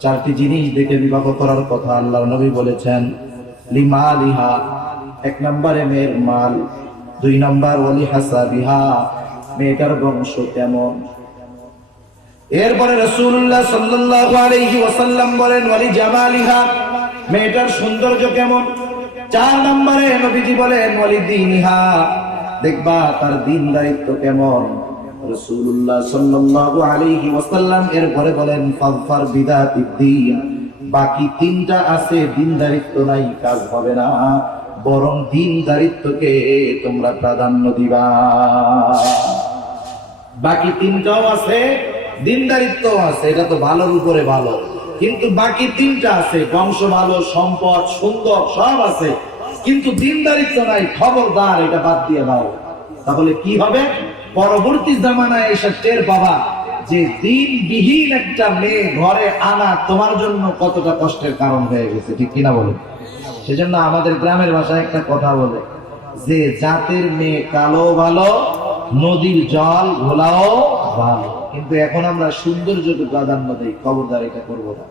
4টি জিনিস দেখে বিবাহ করার কথা আল্লাহর নবী বলেছেন। লিমালিহা, 1 নম্বরে মেয়ের মাল, 2 নম্বর ওয়ালি হাসাবিহা, মেয়েটার বংশ কেমন। এরপরে রাসূলুল্লাহ সাল্লাল্লাহু আলাইহি ওয়াসাল্লাম বলেন ওয়ালি জামালিহা, মেয়েটার সৌন্দর্য কেমন। 4 নম্বরে নবীজি বলেন ওয়ালি দীনিহা, দেখবা তার দ্বীনদারিত্ব কেমন। রাসূলুল্লাহ সাল্লাল্লাহু আলাইহি ওয়াসাল্লাম এরপরে বলেন ফাযফার বিদাতিদ দ্বীন, বাকি 3টা আছে, দ্বীনদারিত্ব নাই, কাজ হবে না, বরং দ্বীনদারিত্বকে তোমরা প্রাধান্য দিবা। বাকি 3টাও আছে, দ্বীনদারিত্ব আছে, এটা তো ভালোর উপরে ভালো, কিন্তু বাকি 3টা আছে, বংশ ভালো, সম্পদ, সুন্দর, সব আছে, কিন্তু দ্বীনদারিত্ব নাই, খবরদার এটা বাদ দিয়ে দাও। তাহলে কি হবে? পরবর্তী জামানায় এসে টের পাবা যে দ্বীনবিহীন একটা মেয়ে ঘরে আনা তোমার জন্য কতটা কষ্টের কারণ হয়ে গেছে, ঠিক কিনা বলে? সেজন্য আমাদের গ্রামের ভাষায় একটা কথা বলে যে জাতের মেয়ে কালো ভালো, নদীর জল ঘোলাও ভালো। কিন্তু এখন আমরা সৌন্দর্যকে প্রাধান্য দিই, খবরদার এটা করবো না।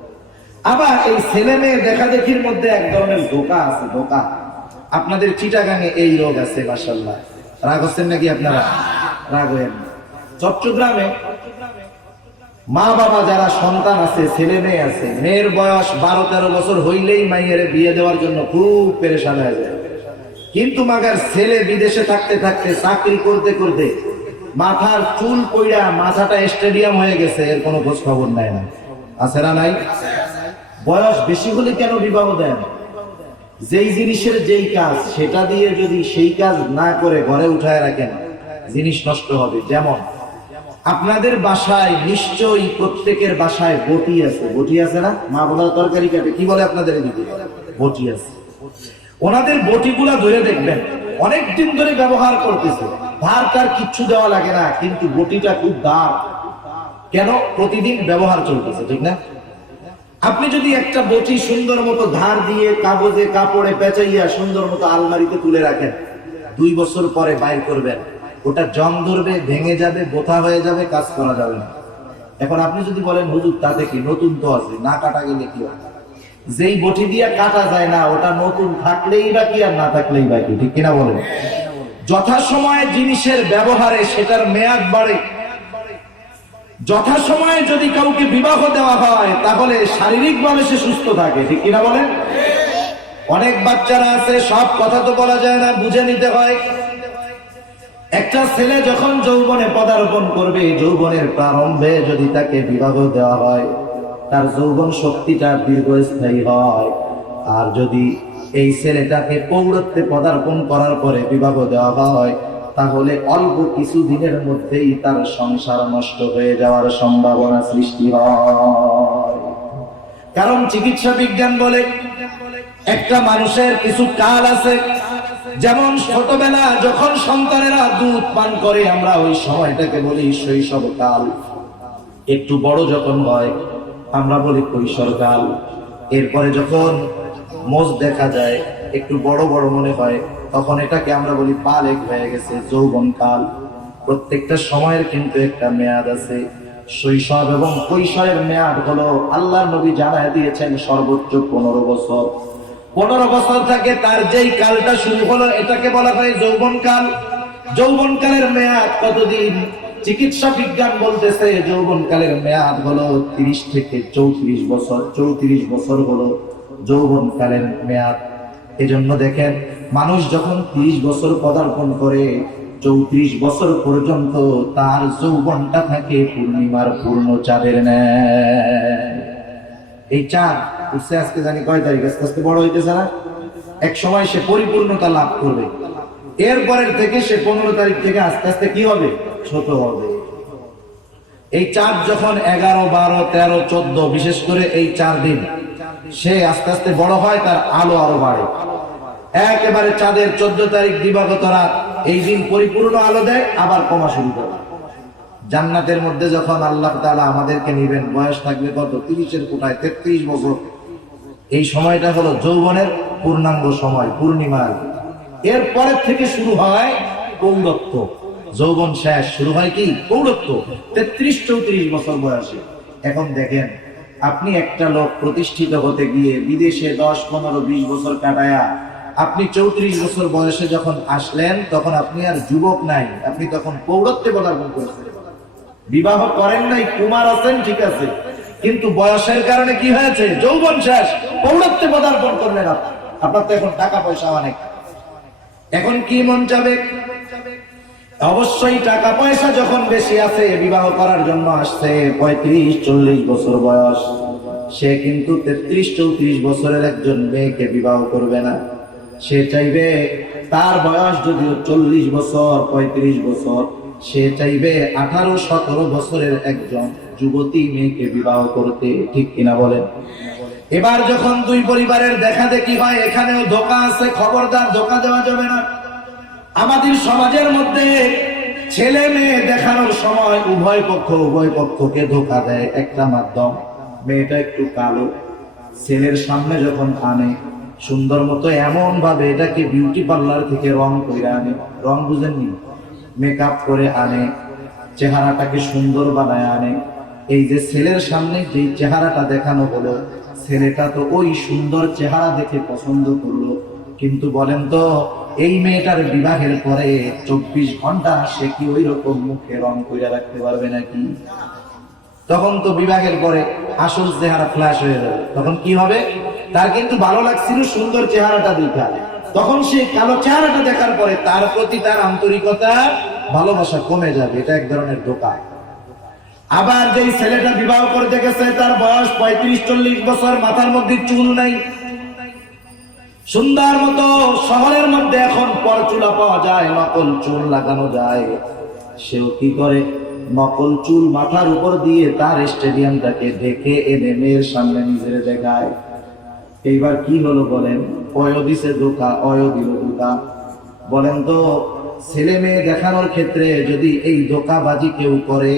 আবার এই ছেলে মেয়ে দেখা দেখির মধ্যে এক ধরনের ধোঁকা আছে, ধোঁকা। আপনাদের চিটাগাঙে এই রোগ আছে, মাশাআল্লাহ। রাগ হচ্ছেন নাকি আপনারা? রাগ হয়েন। চট্টগ্রামে মা বাবা যারা সন্তান আছে, ছেলে মেয়ে আছে, মেয়ের বয়স 12-13 বছর হইলেই মাইয়ের বিয়ে দেওয়ার জন্য খুব পেরেশান হয়ে যায়। কিন্তু মাগার ছেলে বিদেশে থাকতে থাকতে চাকরি করতে করতে মাথার চুল পইড়া মাথাটা স্টেডিয়াম হয়ে গেছে, এর কোনো খোঁজ খবর নেয় না। আছে না নাই? বয়স বেশি হলে কেন বিবাহ দেন? যেই জিনিসের যেই কাজ, সেটা দিয়ে যদি সেই কাজ না করে ঘরে উঠায় রাখেন, জিনিস নষ্ট হবে। যেমন আপনাদের বাসায় নিশ্চয়ই প্রত্যেকের বাসায় বটি আছে। বটি আছে না? মা বলার তরকারি কাটে, কি বলে আপনাদের এদিকে? বটি আছে। ওনাদের বটিগুলা ধরে দেখবেন অনেকদিন ধরে ব্যবহার করতেছে, ধার তার কিচ্ছু দেওয়া লাগে না, কিন্তু বটিটা খুব ধার। কেন? প্রতিদিন ব্যবহার চলতেছে, ঠিক না? আপনি যদি একটা বটি সুন্দর মতো ধার দিয়ে কাগজে কাপড়ে পেঁচাইয়া সুন্দর মতো আলমারিতে তুলে রাখেন, 2 বছর পরে বাইর করবেন, ওটা জং ধরবে, ভেঙে যাবে, বোথা হয়ে যাবে, কাজ করা যাবে না। এখন আপনি যদি বলেন হুজুর তাতে কি, নতুন তো আছে, না কাটা গেলে কি হয়? যেই বটি দিয়ে কাটা যায় না, ওটা নতুন থাকলেই বা কি আর না থাকলেই বা কি, ঠিক কিনা বলেন? যথাসময়ে জিনিসের ব্যবহারে সেটার মেয়াদ বাড়ে। যথাসময়ে যদি কাউকে বিবাহ দেওয়া হয় তাহলে শারীরিকভাবে সে সুস্থ থাকে, ঠিক কিনা বলেন? অনেক বাচ্চারা আছে, সব কথা তো বলা যায় না, বুঝে নিতে হয়। একটা ছেলে যখন যৌবনে পদার্পণ করবে, যৌবনের প্রারম্ভে যদি তাকে বিবাহ দেওয়া হয়, তার যৌবন শক্তিটা দীর্ঘস্থায়ী হয়। আর যদি এই ছেলেটাকে প্রৌঢ়ত্বে পদার্পণ করার পরে বিবাহ দেওয়া হয়, তাহলে অল্প কিছু দিনের মধ্যেই তার সংসার নষ্ট হয়ে যাওয়ার সম্ভাবনা সৃষ্টি হয়। কারণ চিকিৎসা বিজ্ঞান বলে একটা মানুষের কিছু কাল আছে, যেমন ছোটবেলা যখন সন্তানেরা দুধ পান করে, আমরা ওই সময়টাকে বলি শৈশব কাল। একটু বড় যখন হয় আমরা বলি কৈশোর কাল। এরপরে যখন মোজ দেখা যায়, একটু বড় বড় মনে হয়, তখন এটাকে আমরা বলি বালেক হয়ে গেছে, যৌবন কাল। প্রত্যেকটা সময়ের কিন্তু একটা মেয়াদ আছে। শৈশব এবং কৈশোরের মেয়াদ হলো, আল্লাহর নবী জানায় দিয়েছেন, সর্বোচ্চ 15 বছর। 15 বছর থেকে তার যেই কালটা শুরু হলো, এটাকে বলা হয় যৌবন কাল। যৌবন কালের মেয়াদ কতদিন? চিকিৎসা বিজ্ঞান বলতেছে যৌবন কালের মেয়াদ হলো 30 থেকে 34 বছর। 34 বছর হলো যৌবন কালের মেয়াদ। এজন্য দেখেন, মানুষ যখন 30 বছর পদার্পণ করে, 34 বছর পর্যন্ত তার যৌবনটা থাকে পূর্ণিমার পূর্ণ চাঁদের ন্যায়। এই চাঁদ উঠছে আজকে জানি কয় তারিখ, আস্তে আস্তে বড় হইতেছে না? এক সময় সে পরিপূর্ণতা লাভ করবে। এরপরের থেকে সে 15 তারিখ থেকে আস্তে আস্তে কি হবে? ছোট হবে। এই চাঁদ যখন 11, 12, 13, 14, বিশেষ করে এই 4 দিন সে আস্তে আস্তে বড় হয়, তার আলো আরো বাড়ে। একেবারে চাঁদের 14 তারিখ দিবাগত রাত, এই দিন পরিপূর্ণ আলো দেয়, আবার কমা শুরু করে। জান্নাতের মধ্যে যখন আল্লাহ তাআলা আমাদেরকে নিবেন, বয়স থাকবে কত? 30-এর কোঠায় 33 বছর। এই সময়টা হলো যৌবনের পূর্ণাঙ্গ সময়, পূর্ণিমার। এরপরের থেকে শুরু হয় প্রৌঢ়ত্ব। যৌবন শেষ, শুরু হয় কি? প্রৌঢ়ত্ব। 33-34 বছর বয়সে। এখন দেখেন, আপনি একটা লোক প্রতিষ্ঠিত হতে গিয়ে বিদেশে 10, 15, 20 বছর কাটায়া আপনি 34 বছর বয়সে যখন আসলেন, তখন আপনি আর যুবক নাই, আপনি তখন প্রৌঢ়ত্বে পদার্পণ করেছেন। বিবাহ করেন নাই, কুমার আছেন, ঠিক আছে, কিন্তু বয়সের কারণে কি হয়েছে? যৌবন শেষ, প্রৌঢ়ত্বে পদার্পণ করলেন। আপনার তো এখন টাকা পয়সা অনেক, এখন কি মন চাবে? অবশ্যই টাকা পয়সা যখন বেশি আছে, বিবাহ করার জন্য আসছে 35-40 বছর বয়স, সে কিন্তু 33-34 বছরের একজন মেয়েকে বিবাহ করবে না। সে চাইবে তার বয়স যদিও 40 বছর, 35 বছর, সে চাইবে 18-17 বছরের একজন যুবতী মেয়েকে বিবাহ করতে, ঠিক কিনা বলেন? এবার যখন দুই পরিবারের দেখা দেখি হয়, এখানেও ধোঁকা আছে, খবরদার, ধোঁকা দেওয়া যাবে না। আমাদের সমাজের মধ্যে ছেলে মেয়ে দেখানোর সময় উভয় পক্ষকে ধোঁকা দেয় একটা মাধ্যম। মেয়েটা একটু কালো, ছেলের সামনে যখন আনে সুন্দর মতো এমন ভাবে এটাকে বিউটি পার্লার থেকে রং করে আনে, রং বুঝেননি, মেকআপ করে আনে, চেহারাটাকে সুন্দর বানায় আনে। এই যে ছেলের সামনে যে চেহারাটা দেখানো হলো, ছেলেটা তো ওই সুন্দর চেহারা দেখে পছন্দ করলো, কিন্তু বলেন তো এই মেয়েটার বিবাহের পরে 24 ঘন্টা সে কি ওই রকম মুখে রং করে রাখতে পারবে নাকি? তখন তো বিবাহের পরে আসল চেহারা ফ্ল্যাশ হয়ে যাবে। তখন কি হবে? তার কিন্তু ভালো লাগছিল সুন্দর চেহারাটা দেখা, তখন সেই কালো চেহারাটা দেখার পরে তার প্রতি তার আন্তরিকতা ভালোবাসা কমে যাবে। এটা এক ধরনের ধোঁকা। আবার যেই ছেলেটা বিবাহ করতে গেছে তার বয়স 35-40 বছর, মাথার মধ্যে চুল নাই, সুন্দর মতো শহরের মধ্যে এখন পরচুলা পাওয়া যায়, নকল চুল লাগানো যায়, সেও কি করে নকল চুল মাথার উপর দিয়ে তার স্টেডিয়ামটাকে দেখে এনে মেয়ের সামনে নিজের দেখায়। এইবার কি হলো বলেন? অয় দিছে ধোঁকা, অয় দিল ধোঁকা। বলেন তো, ছেলে মেয়ে দেখানোর ক্ষেত্রে যদি এই ধোঁকাবাজি কেউ করে,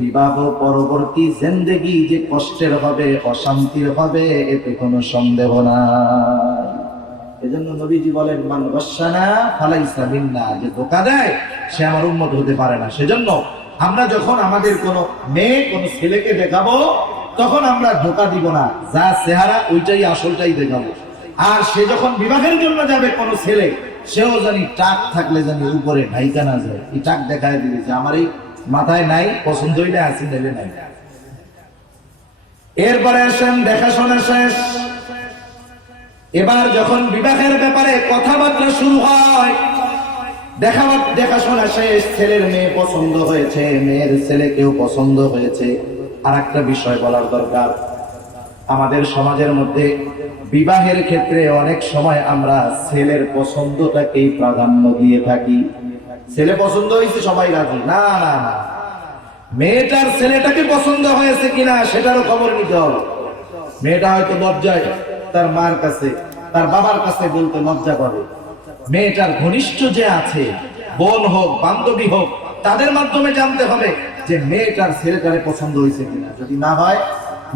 বিবাহ পরবর্তী জিন্দেগি যে কষ্টের হবে, অশান্তির হবে, এতে কোনো সন্দেহ নাই। এজন্য নবীজি বলেন, মান গাশশানা ফালাইসা মিন্না, যে ধোঁকা দেয় সে আমার উম্মত হতে পারে না। সেজন্য আমরা যখন আমাদের কোনো মেয়ে কোনো ছেলেকে দেখাবো, তখন আমরা ধোঁকা দিব না, যা চেহারা ওইটাই আসলটাই দেখাবো। আর সে যখন বিবাহের জন্য যাবে কোনো ছেলে, সেও জানি টাক থাকলে জানি উপরে ঢাইকা না যায়, এই টাক দেখায় দিবে যে আমার এই মাথায় নাই, পছন্দ হইলে আসি, নেলে নাই। এরপরে আসেন দেখাশোনা শেষ। এবার যখন বিবাহের ব্যাপারে কথাবার্তা শুরু হয়, দেখাশোনা শেষ, ছেলের মেয়ে পছন্দ হয়েছে, মেয়ের ছেলেকেও পছন্দ হয়েছে। আর একটা বিষয় বলার দরকার, আমাদের সমাজের মধ্যে বিবাহের ক্ষেত্রে অনেক সময় আমরা ছেলের পছন্দটাকেই প্রাধান্য দিয়ে থাকি। ছেলে পছন্দ হয়েছে সবাই রাজি, না না না, মেয়েটার ছেলেটাকে পছন্দ হয়েছে কিনা সেটারও খবর নিতে হবে। মেয়েটা হয়তো লজ্জায় তার মার কাছে, তার বাবার কাছে বলতে লজ্জা করে। মেয়েটার ঘনিষ্ঠ যে আছে, বোন হোক বান্ধবী হোক, তাদের মাধ্যমে জানতে হবে যে মেয়েটার ছেলেটারে পছন্দ হয়েছে কিনা। যদি না হয়,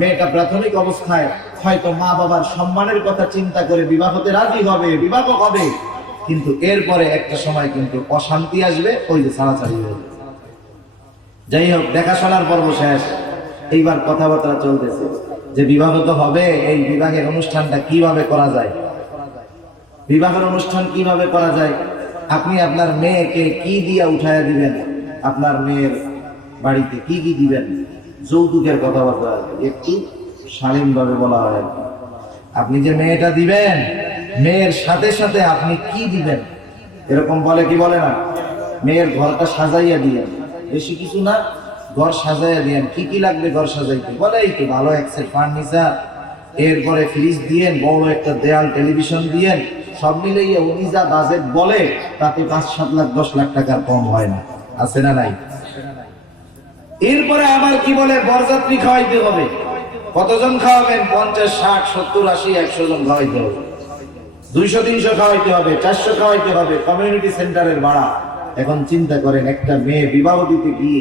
মেয়েটা প্রাথমিক অবস্থায় হয়তো মা বাবার সম্মানের কথা চিন্তা করে বিবাহতে রাজি হবে, বিবাহ হবে, কিন্তু এরপরে একটা সময় কিন্তু অশান্তি আসবে, ওই যে ছাড়াছাড়ি হবে। যাই হোক, দেখাশোনার পর্ব শেষ, এইবার কথাবার্তা চলতেছে যে বিবাহ তো হবে, এই বিবাহের অনুষ্ঠানটা কিভাবে করা যায়, বিবাহের অনুষ্ঠান কিভাবে করা যায়। আপনি আপনার মেয়েকে কি দিয়া উঠাইয়া দিবেন, আপনার মেয়ের বাড়িতে কি কি দিবেন, যৌতুকের কথাবার্তা একটু শালীন ভাবে বলা হয়। আপনি যে মেয়েটা দিবেন, মেয়ের সাথে সাথে আপনি কি দিবেন, এরকম বলে কি বলে না? মেয়ের ঘরটা সাজাইয়া দিয়েন, বেশি কিছু না, ঘর সাজাইয়া দিয়েন। কি কি লাগবে ঘর সাজাইতে? বলে এই তো ভালো এক সেট ফার্নিচার, এরপরে ফ্রিজ দিয়েন, বড় একটা দেয়াল টেলিভিশন দিয়েন, সব মিলিয়ে উনি যা বাজেট বলে তাতে 5-7 লাখ 10 লাখ টাকার কম হয় না, আছে না নাই? এরপরে আবার কি বলে, বরযাত্রী খাওয়াইতে হবে। কতজন খাওয়াবেন? 50, 60, 70, 80, 100 জন খাওয়াইতে হবে, 200-300 খাওয়াইতে হবে, 400 খাওয়াইতে হবে, কমিউনিটি সেন্টারের ভাড়া। এখন চিন্তা করেন, একটা মেয়ে বিবাহ দিতে গিয়ে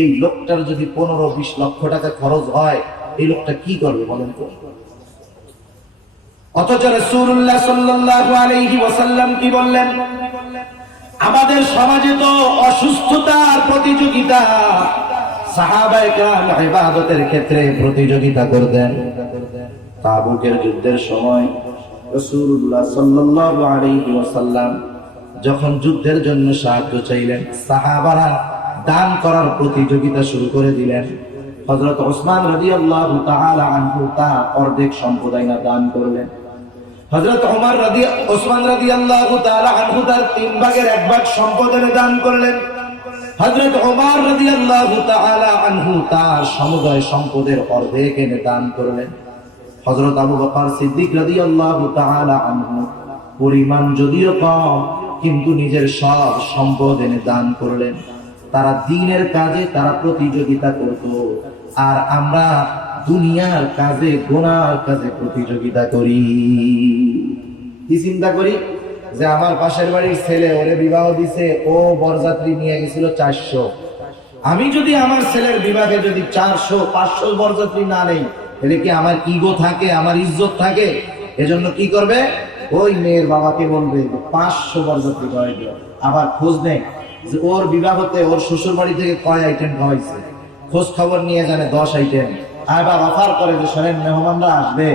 এই লোকটার যদি 15-20 লক্ষ টাকা খরচ হয়, এই লোকটা কি করবে বলেন তো? অথচ রাসূলুল্লাহ সাল্লাল্লাহু আলাইহি ওয়াসাল্লাম কি বললেন? আমাদের সমাজে তো অসুস্থতার প্রতিযোগিতা, সাহাবায়ে কেরাম ইবাদতের ক্ষেত্রে প্রতিযোগিতা করতেন। তাবুকের যুদ্ধের সময় রাসূলুল্লাহ সাল্লাল্লাহু আলাইহি ওয়াসাল্লাম যখন যুদ্ধের জন্য সাহায্য চাইলেন, সাহাবারা দান করার প্রতিযোগিতা শুরু করে দিলেন। হযরত ওসমান রাদিয়াল্লাহু তাআলা আনহু তা অর্ধেক সম্পদ দান করলেন। হযরত ওসমান রাদিয়াল্লাহু তাআলা আনহু তার 3 ভাগের 1 ভাগ সম্পদ দান করলেন। হযরত ওমর রাদিয়াল্লাহু তাআলা আনহু তার সমুদয় সম্পদের অর্ধেক এনে দান করলেন। হযরত আবু বকর সিদ্দিক রাদিয়াল্লাহু তাআলা আনহু পরিমাণ যদিও কম, কিন্তু নিজের সব সম্পদ এনে দান করলেন। তারা দ্বীনের কাজে তারা প্রতিযোগিতা করত, আর আমরা দুনিয়ার কাজে, গুনার কাজে প্রতিযোগিতা করি। কি চিন্তা করি যে আমার পাশের বাড়ির ছেলে, ওরে বিবাহ দিছে, ও বরযাত্রী নিয়ে গেছিল 400, আমি যদি আমার ছেলের বিবাহে যদি 400-500 বরযাত্রী না নেই, তাহলে কি আমার ইগো থাকে, আমার ইজ্জত থাকে? এজন্য কি করবে, ওই মেয়ের বাবাকে বলবে 500 বরযাত্রী খাওয়াইবে। আবার খোঁজ নেই যে ওর বিবাহতে ওর শ্বশুর বাড়ি থেকে কয় আইটেম খাওয়াইছে, খোঁজ খবর নিয়ে জানে 10 আইটেম। আবার অফার করে যে শোনেন, মেহমানরা আসবে,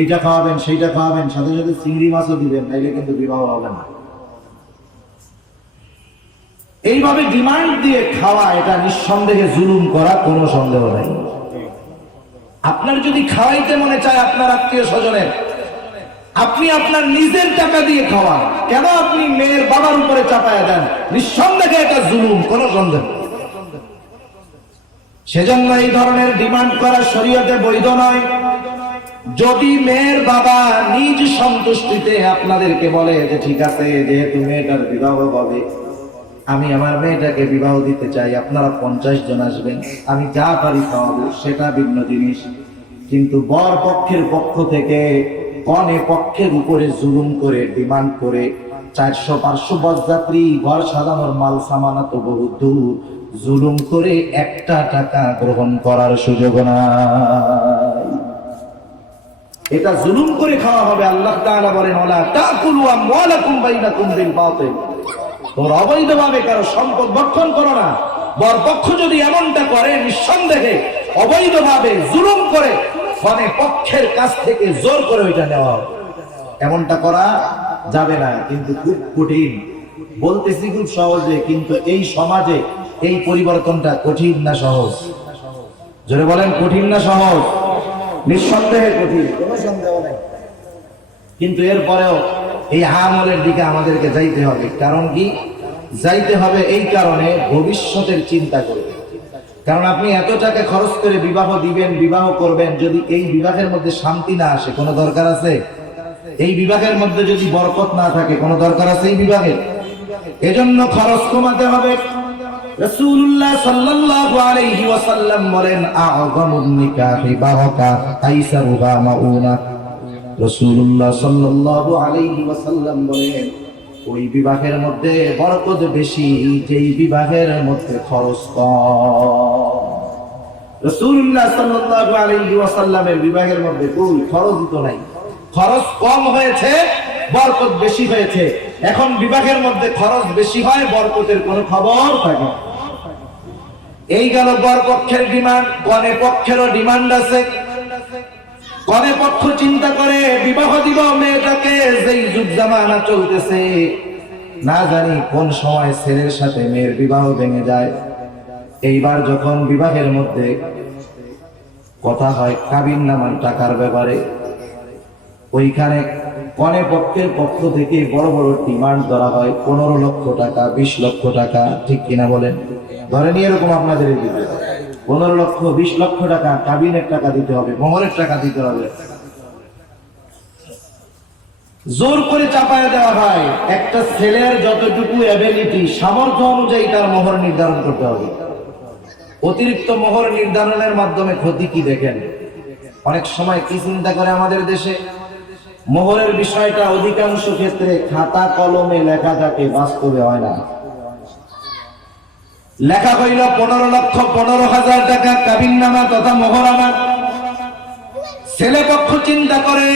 এইটা খাওয়াবেন, সেইটা খাওয়াবেন, সাথে সাথে চিংড়ি মাছও দিবেন, নাইলে কিন্তু বিবাহ হবে না। এইভাবে ডিমান্ড দিয়ে খাওয়া, এটা নিঃসন্দেহে জুলুম করা, কোনো সন্দেহ নাই। আপনার যদি খাওয়াইতে মনে চায় আপনার আত্মীয় স্বজনের, আপনি আপনার নিজের টাকা দিয়ে খাওয়ান, কেন আপনি মেয়ের বাবার উপরে চাপায়া দেন? নিঃসন্দেহে এটা জুলুম, কোন সন্দেহ। সেজন্য এই ধরনের ডিমান্ড করা শরীয়তে বৈধ নয়। যদি মেয়ের বাবা নিজ সন্তুষ্টিতে আপনাদেরকে বলে যে ঠিক আছে, যেহেতু মেয়েটার বিবাহ হবে, আমি আমার মেয়েটাকে বিবাহ দিতে চাই, আপনারা 50 জন আসবেন, আমি যা পারি খাওয়াবো, সেটা ভিন্ন জিনিস। কিন্তু বর পক্ষের পক্ষ থেকে কনে পক্ষের উপরে জুলুম করে ডিমান্ড করে 400-500 বরযাত্রী, ঘর সাজানোর মাল সামানা তো বহু দূর, জুলুম করে একটা টাকা গ্রহণ করার সুযোগ নাই। এটা জুলুম করে খাওয়া হবে। আল্লাহ তাআলা বলেন, ওয়ালা তাকুলু আমওয়ালাকুম বাইনাকুম বিল বাতিল, তোর অবৈধভাবে কারো সম্পদ ভক্ষণ করো না। বরপক্ষ যদি এমনটা করে, নিঃসন্দেহে অবৈধভাবে জুলুম করে কনে পক্ষের কাছ থেকে জোর করে ওইটা নেওয়া হবে। এমনটা করা যাবে না, কিন্তু খুব কঠিন। বলতেছি খুব সহজে, কিন্তু এই সমাজে এই পরিবর্তনটা কঠিন না সহজ? জোরে বলেন, কঠিন না সহজ? নিঃসন্দেহে কঠিন, কোনো সন্দেহ নেই। কিন্তু এরপরেও এই আমলের দিকে আমাদেরকে যাইতে হবে। কারণ কি যাইতে হবে? এই কারণে ভবিষ্যতের চিন্তা করে। কারণ আপনি এত টাকা খরচ করে বিবাহ দিবেন, বিবাহ করবেন, যদি এই বিবাহের মধ্যে শান্তি না আসে, কোনো দরকার আছে? এই বিবাহের মধ্যে যদি বরকত না থাকে, কোনো দরকার আছে এই বিবাহের? এজন্য খরচ কমাতে হবে। রাসূলুল্লাহ সাল্লাল্লাহু আলাইহি ওয়াসাল্লাম বলেন, আ'যামুন নিকাহি বারাকা আইসারুহা মাউনা। রাসূলুল্লাহ সাল্লাল্লাহু আলাইহি ওয়াসাল্লাম বলেন, ওই বিবাহের মধ্যে বরকত বেশি যেই বিবাহের মধ্যে খরচ কম। রাসূলুল্লাহ সাল্লাল্লাহু আলাইহি ওয়াসাল্লামের বিবাহের মধ্যে কোনো খরচ তো নাই, খরচ কম হয়েছে, বরকত বেশি হয়েছে। এখন বিবাহের মধ্যে খরচ বেশি হয়, বরকতের কোনো খবর থাকে না। এই গেল বরপক্ষের ডিমান্ড। কনে পক্ষেরও ডিমান্ড আছে। কনে পক্ষ চিন্তা করে বিবাহ দিব মেয়েটাকে, যেই যুগ জামানা চলতেছে, না জানি কোন সময় ছেলের সাথে মেয়ের বিবাহ ভেঙে যায়। এইবার যখন বিবাহের মধ্যে কথা হয় কাবিন নামার টাকার ব্যাপারে, ওইখানে কনে পক্ষের পক্ষ থেকে বড় বড় ডিমান্ড ধরা হয়, 15 লক্ষ টাকা, 20 লক্ষ টাকা, ঠিক কিনা বলেন? ধরেন এরকম আপনাদের 15 লক্ষ, 20 লক্ষ টাকা কাবিনের টাকা দিতে হবে, মোহরের টাকা দিতে হবে। জোর করে চাপায় দেওয়া হয়। একটা ছেলের যতটুকু অ্যাবিলিটি, সামর্থ্য অনুযায়ী তার মোহর নির্ধারণ করতে হবে। অতিরিক্ত মোহর নির্ধারণের মাধ্যমে ক্ষতি কি দেখেন? অনেক সময় কি চিন্তা করে আমাদের দেশে, মোহরের বিষয়টা অধিকাংশ ক্ষেত্রে খাতা কলমে লেখা থাকে, বাস্তবে হয় না। লেখা হইল 15 লক্ষ 15,000 টাকা কাবিননামা তথা মোহরানা। ছেলে পক্ষ চিন্তা করে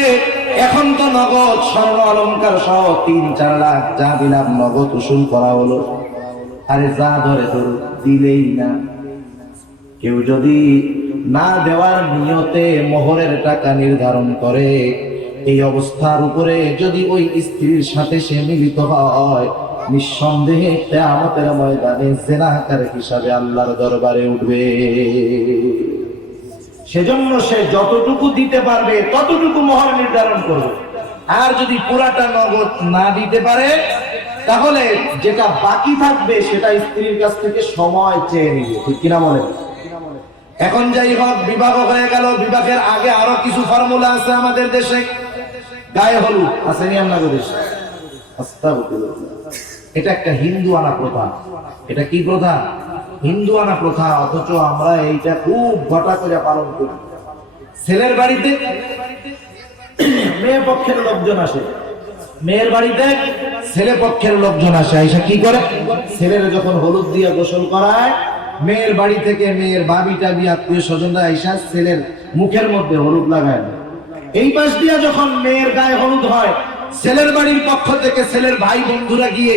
এখন তো নগদ স্বর্ণ অলংকার সহ 3-4 লাখ যা দিলাম নগদ উসুল করা হলো। আরে যা ধরে ধরো, দিলেই না। কেউ যদি না দেওয়ার নিয়তে মোহরের টাকা নির্ধারণ করে, এই অবস্থার উপরে যদি ওই স্ত্রীর সাথে সে মিলিত হয়, নিঃসন্দেহে কিয়ামতের ময়দানে জিনাকার হিসাবে আল্লাহর দরবারে উঠবে। সেজন্য সে যতটুকু দিতে পারবে ততটুকু মোহর নির্ধারণ করবে। আর যদি পুরাটা নগদ না দিতে পারে, তাহলে যেটা বাকি থাকবে সেটা স্ত্রীর কাছ থেকে সময় চেয়ে নিবে, ঠিক কিনা বলেন? এখন যাই হোক, বিবাহ হয়ে গেল। বিবাহের আগে আরো কিছু ফর্মুলা আছে আমাদের দেশে। গায়ে হলুদ আছে নি আপনাদের দেশে? এটা একটা হিন্দু আনা প্রথা। এটা কি প্রথা? হিন্দু আনা প্রথা। অথচ আমরা এইটা খুব ঘটা করে পালন করি। ছেলের বাড়িতে মেয়ে পক্ষের লোকজন আসে, মেয়ের বাড়িতে ছেলে পক্ষের লোকজন আসে। আইসা কি করে? ছেলের যখন হলুদ দিয়ে গোসল করায়, মেয়ের বাড়ি থেকে মেয়ের ভাবি টাবি আত্মীয় স্বজনরা আইসা ছেলের মুখের মধ্যে হলুদ লাগায়। এই পাশ দিয়া যখন মেয়ের গায়ে হলুদ হয়, ছেলের বাড়ির পক্ষ থেকে ছেলের ভাই বন্ধুরা গিয়ে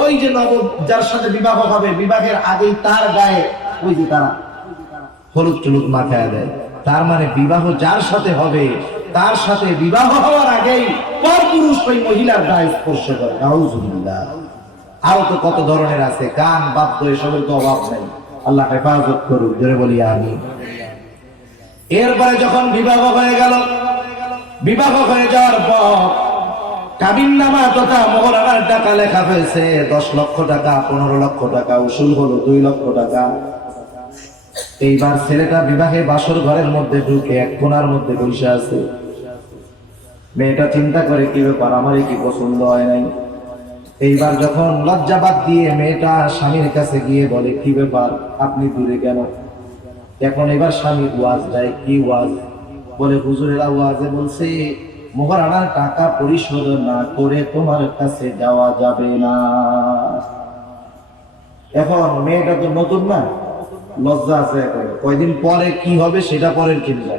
ওই যে নব যার সাথে বিবাহ হবে, বিবাহের আগেই তার গায়ে ওই যে তারা হলুদ টুলুদ মাখায় দেয়। তার মানে বিবাহ যার সাথে হবে, তার সাথে বিবাহ হওয়ার আগেই পরপুরুষ ওই মহিলার গায়ে স্পর্শ করে। নাউজুবিল্লাহ। আরো তো কত ধরনের আছে, গান বাদ্য এসবের তো অভাব নাই। আল্লাহ হেফাজত করুক, জোরে বলি আমিন। এরপরে যখন বিবাহ হয়ে গেল, বিবাহ হয়ে যাওয়ার পর কাবিননামা তথা মোহরানার টাকা লেখা হয়েছে 10 লক্ষ টাকা, 15 লক্ষ টাকা, উসুল হলো 2 লক্ষ টাকা। এইবার ছেলেটা বিবাহে বাসর ঘরের মধ্যে ঢুকে এক কোণার মধ্যে বসে আছে। মেয়েটা চিন্তা করে কি ব্যাপার, আমারই কি পছন্দ হয় নাই। এইবার যখন লজ্জাবাদ দিয়ে মেয়েটা স্বামীর কাছে গিয়ে বলে কি ব্যাপার আপনি দূরে কেন, এখন এবার স্বামী ওয়াজ দেয়। কি ওয়াজ? বলে হুজুরেরা ওয়াজে বলছে মোহরানার টাকা পরিশোধ না করে তোমার কাছে যাওয়া যাবে না। এখন মেয়েটা তো নতুন না, লজ্জা আছে, এখন কয়দিন পরে কি হবে সেটা পরের চিন্তা।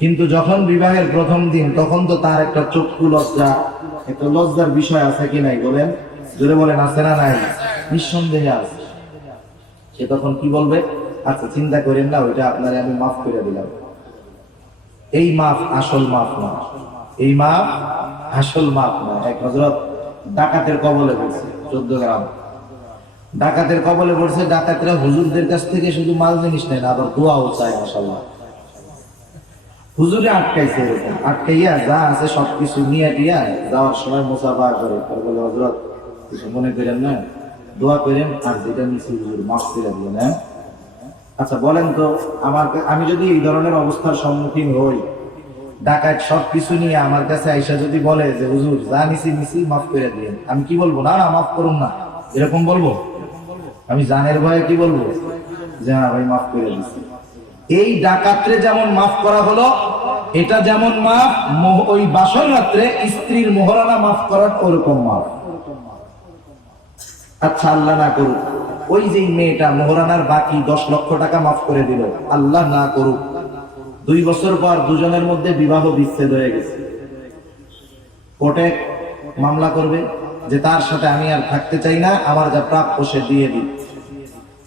কিন্তু যখন বিবাহের প্রথম দিন তখন তো তার একটা চক্ষু লজ্জা, একটা লজ্জার বিষয় আছে কি নাই বলেন? জোরে বলেন, আছে না নাই? নিঃসন্দেহে আছে। সে তখন কি বলবে? আচ্ছা চিন্তা করেন না, ওইটা আপনারে আমি মাফ করে দিলাম। এই মাফ আসল মাফ না, এই মাফ আসল মাফ না। এক হযরত ডাকাতের কবলে পড়ছে, 14 গ্রাম ডাকাতের কবলে পড়ছে। ডাকাতেরা হুজুরদের কাছ থেকে শুধু মাল জিনিস নেয় না, আবার দোয়াও চায়। মাশাআল্লাহ, হুজুরে আটকাইছে, এরকম আটকাইয়া যা আছে সবকিছু নিয়ে টিয়া যাওয়ার সময় মুসাফা করে। বলে হযরত কিছু মনে করেন না, দোয়া করেন, আর যেটা নিচ্ছি হুজুর মাফ করে দিবেন। হ্যাঁ আচ্ছা বলেন তো, আমি যদি এই ধরনের অবস্থার সম্মুখীন হই, ডাকাত সবকিছু নিয়ে আমার কাছে আইসা যদি বলে যে হুজুর যা নিছি মাফ করে দিন, আমি কি বলবো? না না মাফ করুন না, এরকম বলবো? আমি জানের ভয়ে কি বলবো? যে হ্যাঁ ভাই মাফ করে দিচ্ছি। এই ডাকাতরে যেমন মাফ করা হলো, এটা যেমন মাফ ওই বাসর রাত্রে স্ত্রীর মোহরানা মাফ করার ওরকম মাফ। আচ্ছা আল্লাহ না করুক ওই যে মেয়েটা মোহরানার বাকি 10 লক্ষ টাকা মাফ করে দিল, আল্লাহ না করুক 2 বছর পর দুজনের মধ্যে বিবাহ বিচ্ছেদ হয়ে গেছে। কোর্টে মামলা করবে যে তার সাথে আমি আর থাকতে চাই না, আমার যা প্রাপ্য সে দিয়ে দিই।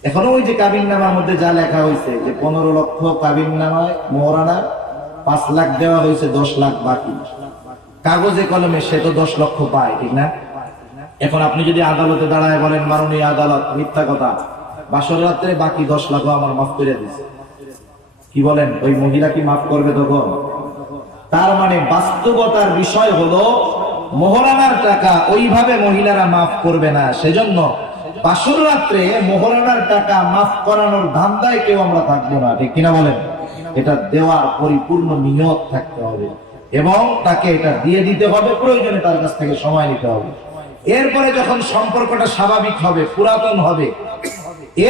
এখনো ওই যে কাবিননামার মধ্যে যা লেখা হয়েছে যে 15 লক্ষ কাবিননামায় মোহরানা, 5 লাখ দেওয়া হয়েছে, 10 লাখ বাকি। কাগজে কলমে সে তো 10 লক্ষ পায়, ঠিক না? এখন আপনি যদি আদালতে দাঁড়ায় বলেন মাননীয় আদালত মিথ্যা কথা, বাসর রাত্রে বাকি 10 লাখ আমার মাফ করে দিচ্ছে, কি বলেন? ওই মহিলা কি মাফ করবে তখন? তার মানে বাস্তবতার বিষয় হলো মোহরানার টাকা ওইভাবে মহিলারা মাফ করবে না। সেজন্য বাসর রাত্রে মোহরানার টাকা মাফ করানোর ধান্দায় কেউ আমরা থাকবো না, ঠিক কিনা বলেন? এটা দেওয়ার পরিপূর্ণ নিয়ত থাকতে হবে এবং তাকে এটা দিয়ে দিতে হবে, প্রয়োজনে তার কাছ থেকে সময় নিতে হবে। এরপরে যখন সম্পর্কটা স্বাভাবিক হবে, পুরাতন হবে,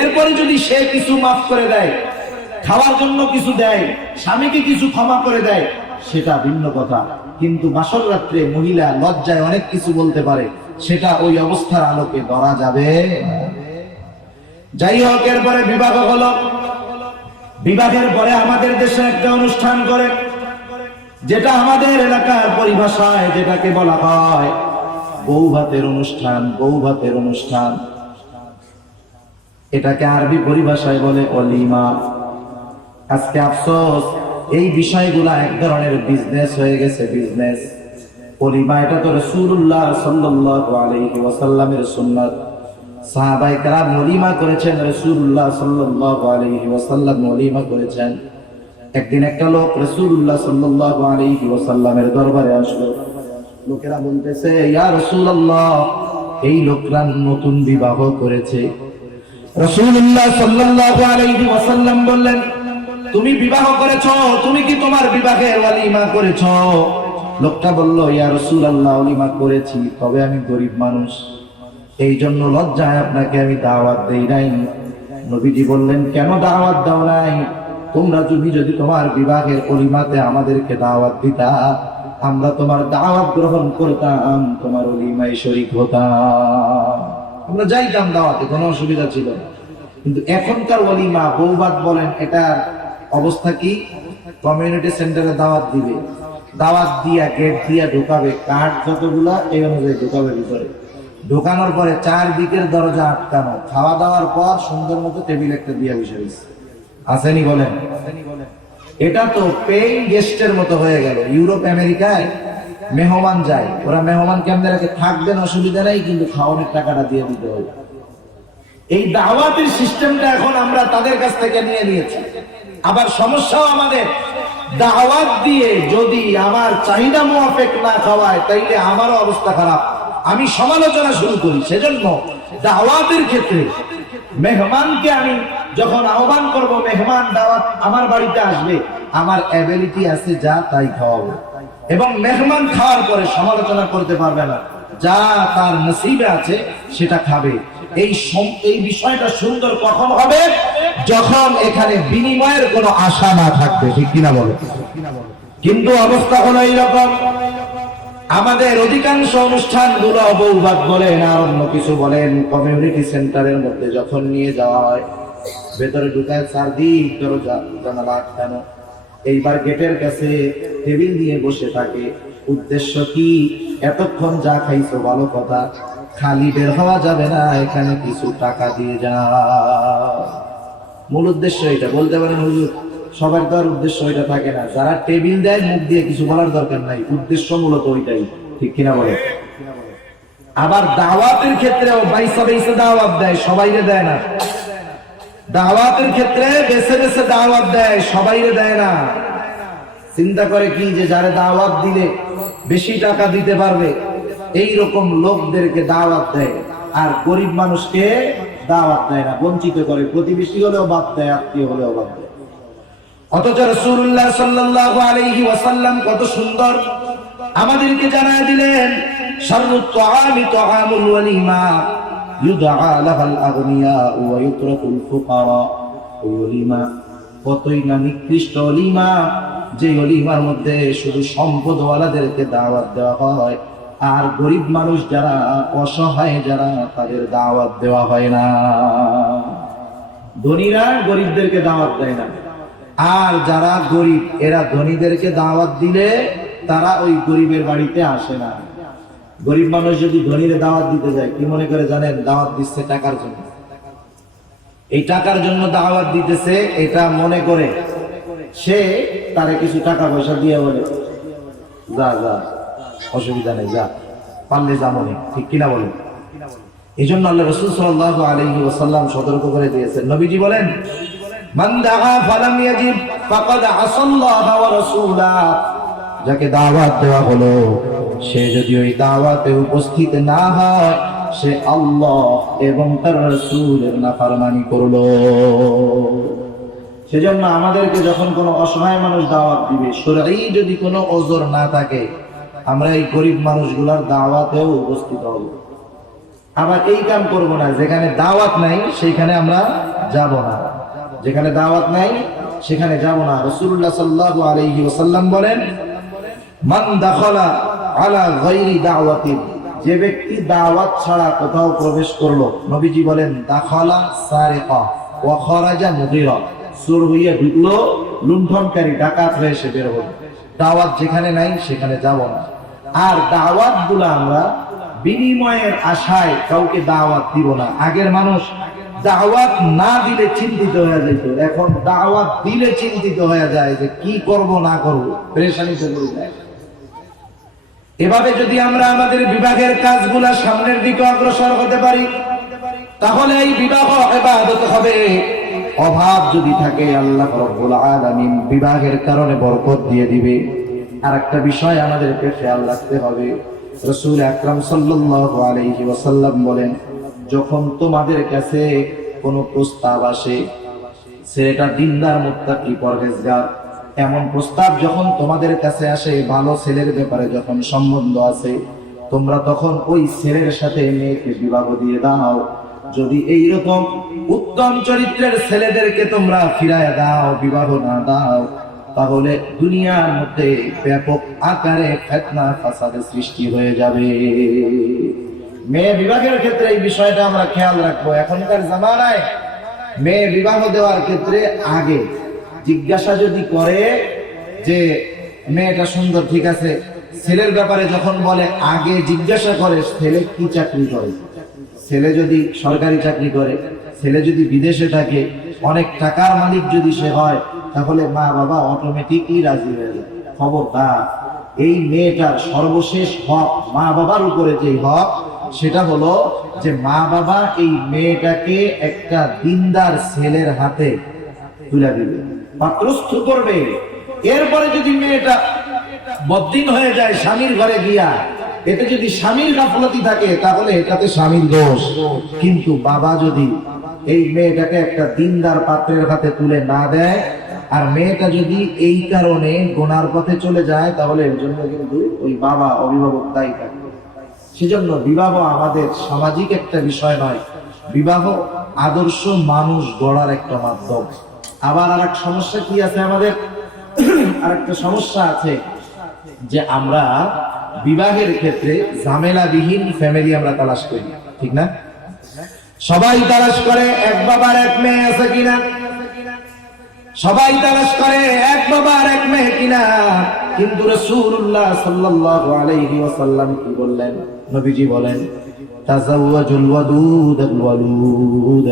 এরপরে যদি সে কিছু মাফ করে দেয়, খাওয়ার জন্য কিছু দেয়, স্বামীকে কিছু ক্ষমা করে দেয়, সেটা ভিন্ন কথা। কিন্তু বাসর রাত্রে মহিলা লজ্জায় অনেক কিছু বলতে পারে, সেটা ওই অবস্থার আলোকে ধরা যাবে। যাই হোক, এরপরে বিবাহ হলো। বিবাহের পরে আমাদের দেশে একটা অনুষ্ঠান করে, যেটা আমাদের এলাকার পরিভাষায় যেটাকে বলা হয় বউ ভাতের অনুষ্ঠান। বউ ভাতের অনুষ্ঠান এটাকে আরবি পরিভাষায় বলে অলিমা। আজকে আফসোস, এই বিষয়গুলা এক ধরনের বিজনেস হয়ে গেছে, বিজনেস। অলিমা এটা তো রাসূলুল্লাহ সাল্লাল্লাহু আলাইহি ওয়াসাল্লামের সুন্নাত। সাহাবায়ে কেরাম অলিমা করেছেন, রাসূলুল্লাহ সাল্লাল্লাহু আলাইহি ওয়াসাল্লাম অলিমা করেছেন। একদিন একটা লোক রাসূলুল্লাহ সাল্লাল্লাহু আলাইহি ওয়াসাল্লামের দরবারে আসলো। লোকেরা বলতেছে, ইয়া রাসূলুল্লাহ, এই লোকরা নতুন বিবাহ করেছে। রাসূলুল্লাহ সাল্লাল্লাহু আলাইহি ওয়াসাল্লাম বললেন, তুমি বিবাহ করেছো, তুমি কি তোমার বিবাহের ওয়ালিমা করেছো? লোকটা বলল, ইয়া রাসূলুল্লাহ, ওয়ালিমা করেছি, তবে আমি গরীব মানুষ, এই জন্য লজ্জায় আপনাকে আমি দাওয়াত দেই নাই। নবীজি বললেন, কেন দাওয়াত দাও নাই? তুমি যদি তোমার বিবাহের ওলিমাতে আমাদেরকে দাওয়াত দিতা, আমরা তোমার দাওয়াত গ্রহণ করতাম, তোমার ওলিমায় শরীক হতাম, আমরা যাইতাম দাওয়াতে, কোনো অসুবিধা ছিল না। কিন্তু এখনকার ওলিমা, বৌভাত বলেন, এটার অবস্থা কি? কমিউনিটি সেন্টারে দাওয়াত দিবে, দাওয়াত দিয়া গেট দিয়া ঢুকাবে, কার্ড যতগুলা এই অনুযায়ী ঢুকাবে ভিতরে। ঢুকানোর পরে 4 দিকের দরজা আটকানো, খাওয়া দাওয়ার পর সুন্দর মতো টেবিল একটা দিয়ে বসে রয়েছে। আসেনি বলেন? এটা তো পেইং গেস্টের মতো হয়ে গেল। ইউরোপ আমেরিকায় মেহমান যায়, ওরা মেহমান কেমনে রাখে, থাকবেন অসুবিধা নাই, কিন্তু খাওয়ানোর টাকাটা দিয়ে দিতে হবে। এই দাওয়াতের সিস্টেমটা এখন আমরা তাদের কাছ থেকে নিয়ে নিয়েছি। আবার সমস্যাও আমাদের, দাওয়াত দিয়ে যদি আমার চাহিদা মুআফিক না খাওয়ায় তাইলে আমারও অবস্থা খারাপ, আমি সমালোচনা শুরু করি। সেজন্য দাওয়াতের ক্ষেত্রে মেহমানকে আমি যখন আহ্বান করব, মেহমান দাওয়াত আমার বাড়িতে আসবে, আমার অ্যাবিলিটি আছে যা তাই খাওয়াবো, এবং মেহমান খাওয়ার পরে সমালোচনা করতে পারবে না, যা তার নসিবে আছে সেটা খাবে। এই বিষয়টা সুন্দর কখন হবে? যখন এখানে বিনিময়ের কোনো আশা না থাকবে, ঠিক কিনা বলে? কিন্তু অবস্থা হলো এইরকম, আমাদের অধিকাংশ অনুষ্ঠানগুলো বৌভাত বলেন আর অন্য কিছু বলেন, কমিউনিটি সেন্টারের মধ্যে যখন নিয়ে যাওয়া হয়, ভেতরে ঢুকায় চারদিক দরজা জানালা আটকানো, এইবার গেটের কাছে টেবিল দিয়ে বসে থাকে। উদ্দেশ্য কি? এতক্ষণ যা খাইছো ভালো কথা, খালি বের হওয়া যাবে না, এখানে কিছু টাকা দিয়ে যা। মূল উদ্দেশ্য এটা। বলতে পারেন হুজুর সবার তো আর উদ্দেশ্য ওইটা থাকে না, যারা টেবিল দেয় মুখ দিয়ে কিছু বলার দরকার নাই, উদ্দেশ্য মূলত ওইটাই, ঠিক কিনা বলে? আবার দাওয়াতের ক্ষেত্রেও বাইসা বাইসা দাওয়াত দেয়, সবাইরে দেয় না। দাওয়াতের ক্ষেত্রে বেছে বেছে দাওয়াত দেয়, সবাইরে দেয় না। চিন্তা করে কি যে যারা দাওয়াত দিলে বেশি টাকা দিতে পারবে, এই রকম লোকদেরকে দাওয়াত দেয়, আর গরিব মানুষকে দাওয়াত দেয় না, বঞ্চিত করে। প্রতিবেশী হলেও বাদ দেয়, আত্মীয় হলেও বাদ দেয়। অথচ রাসূলুল্লাহ সাল্লাল্লাহু আলাইহি ওয়াসাল্লাম কত সুন্দর আমাদেরকে জানায় দিলেন, শাররুত তুআমি তুআমুল ওয়ালিমা ইউদআ লাহাল আগনিয়া ওয়া ইউতরাকুল ফুকারা। ওই ওলিমা কতই না নিকৃষ্ট ওলিমা, যে ওলিমার মধ্যে শুধু সম্পদওয়ালাদেরকে দাওয়াত দেওয়া হয়, আর গরিব মানুষ যারা অসহায় যারা, তাদের দাওয়াত দেওয়া হয় না। ধনীরা গরিবদেরকে দাওয়াত দেয় না, আর যারা গরিব এরা ধনীদেরকে দাওয়াত দিলে তারা ওই গরিবের বাড়িতে আসে না। গরিব মানুষ যদি ধনীরে দাওয়াত দিতে যায়, কি মনে করে জানেন? দাওয়াত দিচ্ছে টাকার জন্য। এই টাকার জন্য দাওয়াত দিতেছে এটা মনে করে সে তারে কিছু টাকা পয়সা দিয়ে বলে যা যা, অসুবিধা নেই, যা, পারলে যাবনি, ঠিক কিনা বলে? এই জন্য আল্লাহ রাসূল সাল্লাল্লাহু আলাইহি ওয়াসাল্লাম সতর্ক করে দিয়েছেন। নবীজি বলেন, মান দাআ ফালাম ইয়াজিব ফাকাদ আসাল্লাহু ওয়া রাসূলাহ। যাকে দাওয়াত দেওয়া হলো, সে যদি ওই দাওয়াতে উপস্থিত না হয়, সে আল্লাহ এবং তার রাসূলের নাফরমানি করলো। সেজন্য আমাদেরকে যখন কোনো অসহায় মানুষ দাওয়াত দিবে, শরঈ যদি কোনো ওজর না থাকে, আমরা এই গরিব মানুষগুলোর দাওয়াতেও উপস্থিত হব। আবার এই কাম করব না, যেখানে দাওয়াত নাই সেখানে আমরা যাব না, যেখানে দাওয়াত নাই সেখানে যাব না। রাসূলুল্লাহ সাল্লাল্লাহু আলাইহি ওয়াসাল্লাম বলেন, মান দাখালা আলা গায়রি দাওয়াতিন, যে ব্যক্তি দাওয়াত ছাড়া কোথাও প্রবেশ করলো, নবীজি বলেন, দাখালা সারিকা ওয়া খারাজা মুগীরা, চোর হইয়া ঢুকলো, লুণ্ঠনকারী ডাকাত হয়ে সে বের হলো। দাওয়াত যেখানে নাই সেখানে যাব না। আর দাওয়াত গুলো আমরা বিনিময়ের আশায় কাউকে দাওয়াত দিব না। আগের মানুষ দাওয়াত না দিলে চিন্তিত হয়ে যেত, এখন দাওয়াত দিলে চিন্তিত হয়ে যায় যে কি করব না করব, পেরেশানিতে পড়ে যায়। এভাবে যদি আমরা আমাদের বিভাগের কাজগুলা সামনের দিকে অগ্রসর হতে পারি, তাহলে এই বিবাহ ইবাদত হবে। অভাব যদি থাকে, আল্লাহ রাব্বুল আলামিন বিবাহের কারণে বরকত দিয়ে দিবে। আর একটা বিষয় আমাদেরকে খেয়াল রাখতে হবে, রাসূল আকরাম সাল্লাল্লাহু আলাইহি ওয়াসাল্লাম বলেন, যখন তোমাদের কাছে কোনো প্রস্তাব আসে, সেটা দিনদার মুত্তাকি পরহেজগার, এমন প্রস্তাব যখন তোমাদের কাছে আসে, ভালো ছেলের ব্যাপারে যখন সম্বন্ধ আছে, তোমরা তখন ওই ছেলের সাথে মেয়েকে বিবাহ দিয়ে দাও। যদি এইরকম উত্তম চরিত্রের ছেলেদেরকে তোমরা ফিরায় দাও, বিবাহ না দাও, তাহলে দুনিয়ার মধ্যে ব্যাপক আকারে ফিতনা ফাসাদের সৃষ্টি হয়ে যাবে। মেয়ে বিবাহের ক্ষেত্রে এই বিষয়টা আমরা খেয়াল রাখবো। এখনকার জামানায় মেয়ে বিবাহ দেওয়ার ক্ষেত্রে আগে জিজ্ঞাসা যদি করে যে মেয়েটা সুন্দর, ঠিক আছে, ছেলের ব্যাপারে যখন বলে আগে জিজ্ঞাসা করে ছেলে কি চাকরি করে। ছেলে যদি সরকারি চাকরি করে, ছেলে যদি বিদেশে থাকে, অনেক টাকার মালিক যদি সে হয়, তাহলে মা বাবা অটোমেটিকলি রাজি হয়ে যায়। খবরদার, এই মেয়েটার সর্বশেষ হক মা বাবার উপরে যে হক, সেটা হলো যে মা বাবা এই মেয়েটাকে একটা দিনদার ছেলের হাতে তুলে দিবে, পাত্রস্থ করবে। এরপরে যদি মেয়েটা বদ্দিন হয়ে যায় স্বামীর ঘরে গিয়া, এতে যদি স্বামীর গাফলতি থাকে তাহলে এটাতে স্বামীর দোষ। কিন্তু বাবা যদি এই মেয়েটাকে একটা দিনদার পাত্রের হাতে তুলে না দেয়, আর মেয়েটা যদি এই কারণে গোনার পথে চলে যায়, তাহলে এর জন্য কিন্তু ওই বাবা অভিভাবক দায়ী থাকবে। সেজন্য বিবাহ আমাদের সামাজিক একটা বিষয় নয়, বিবাহ আদর্শ মানুষ গড়ার একটা মাধ্যম। আবার আর এক সমস্যা কি আছে আমাদের, আর একটা সমস্যা আছে যে আমরা বিবাহের ক্ষেত্রে ঝামেলাবিহীন ফ্যামিলি আমরা তালাশ করি, ঠিক না? সবাই তালাশ করে এক বাবার এক মেয়ে আছে কিনা, সবাই তালাশ করে এক বাবার এক মেয়ে কিনা। কিন্তু রাসূলুল্লাহ সাল্লাল্লাহু আলাইহি ওয়াসাল্লাম কি বললেন? নবীজি বলেন, তাযাওয়াজুল ওয়াদুদাল ওয়ালুদ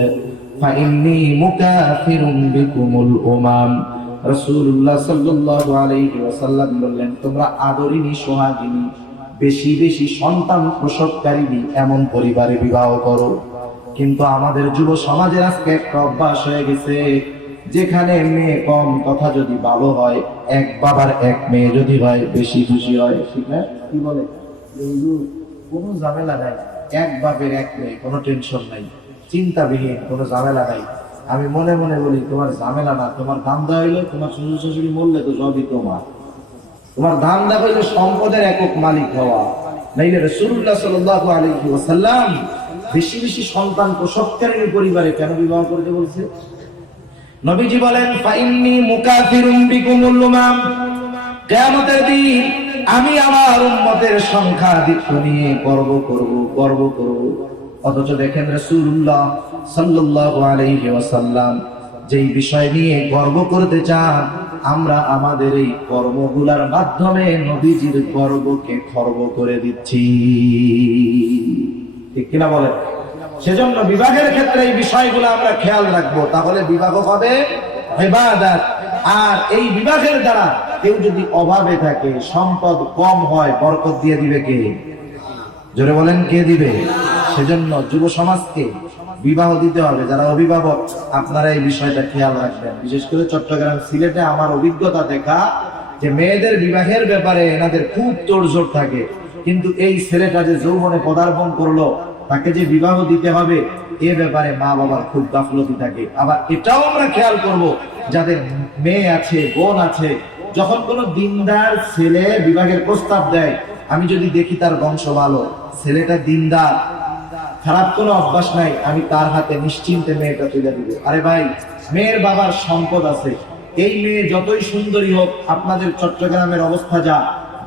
ফাইন্নী মুকাফিরুন বিকুমুল উমাম। রাসূলুল্লাহ সাল্লাল্লাহু আলাইহি ওয়াসাল্লাম বললেন, তোমরা আদরিনী সোহাগিনী বেশি বেশি সন্তান প্রসবকারিনী এমন পরিবারে বিবাহ করো। কিন্তু আমাদের যুব সমাজের আজকে একটা অভ্যাস হয়ে গেছে, যেখানে মেয়ে কম কথা যদি ভালো হয়, এক বাবার এক মেয়ে যদি হয় বেশি খুশি হয়, ঠিক না? কি বলে, কোনো ঝামেলা নাই, এক বাপের এক মেয়ে, কোনো টেনশন নাই, চিন্তাবিহীন, কোনো ঝামেলা নাই। আমি মনে মনে বলি, তোমার ঝামেলা না, তোমার ধান্দা হইলো তোমার শ্বশুর শাশুড়ি মরলে তো সবই তোমার। তোমার ধান্দা হইলো সম্পদের একক মালিক হওয়া। নাইলে রাসূলুল্লাহ সাল্লাল্লাহু আলাইহি ওয়াসাল্লাম বেশি বেশি সন্তান প্রসবকারী পরিবারে কেন বিবাহ করতে বলছে? নবীজি বলেন, ফাইন্নী মুকাফিরুন বিকুমুল উমাম, কিয়ামতের দিন আমি আমার উম্মতের সংখ্যাধিক্য নিয়ে গর্ব করব। অথচ দেখেন রাসূলুল্লাহ সাল্লাল্লাহু আলাইহি ওয়াসাল্লাম যেই বিষয় নিয়ে গর্ব করতে চান, আমরা আমাদের এই কর্মগুলোর মাধ্যমে নবীজির গর্বকে খর্ব করে দিচ্ছি, ঠিক কিনা বলেন? সেজন্য বিবাহের ক্ষেত্রে এই বিষয়গুলো আমরা খেয়াল রাখবো, তাহলে বিবাহ হবে ইবাদত। আর এই বিবাহের দ্বারা কেউ যদি অভাবে থাকে, সম্পদ কম হয়, বরকত দিয়ে দিবে কে? জোরে বলেন, কে দিবে? সেজন্য যুব সমাজকে বিবাহ দিতে হবে। যারা অভিভাবক, আপনারা এই বিষয়টা খেয়াল রাখবেন। বিশেষ করে চট্টগ্রাম, সিলেটে আমার অভিজ্ঞতা দেখা যে মেয়েদের বিবাহের ব্যাপারে এনাদের খুব তোড়জোড় থাকে, কিন্তু এই ছেলেটা যে যৌবনে পদার্পণ করলো, তাকে যে বিবাহ দিতে হবে, এ ব্যাপারে মা বাবার খুব গাফলতি থাকে। আবার এটাও আমরা খেয়াল করব, যাদের মেয়ে আছে, বোন আছে, যখন কোনো দিনদার ছেলে বিবাহের প্রস্তাব দেয়, আমি যদি দেখি তার বংশ ভালো, ছেলেটা দিনদার, খারাপ কোনো অভ্যাস নাই, আমি তার হাতে নিশ্চিন্তে মেয়েটা তুলে দিব। আরে ভাই, মেয়ের বাবার সম্পদ আছে, এই মেয়ে যতই সুন্দরী হোক, আপনাদের চট্টগ্রামের অবস্থা যা,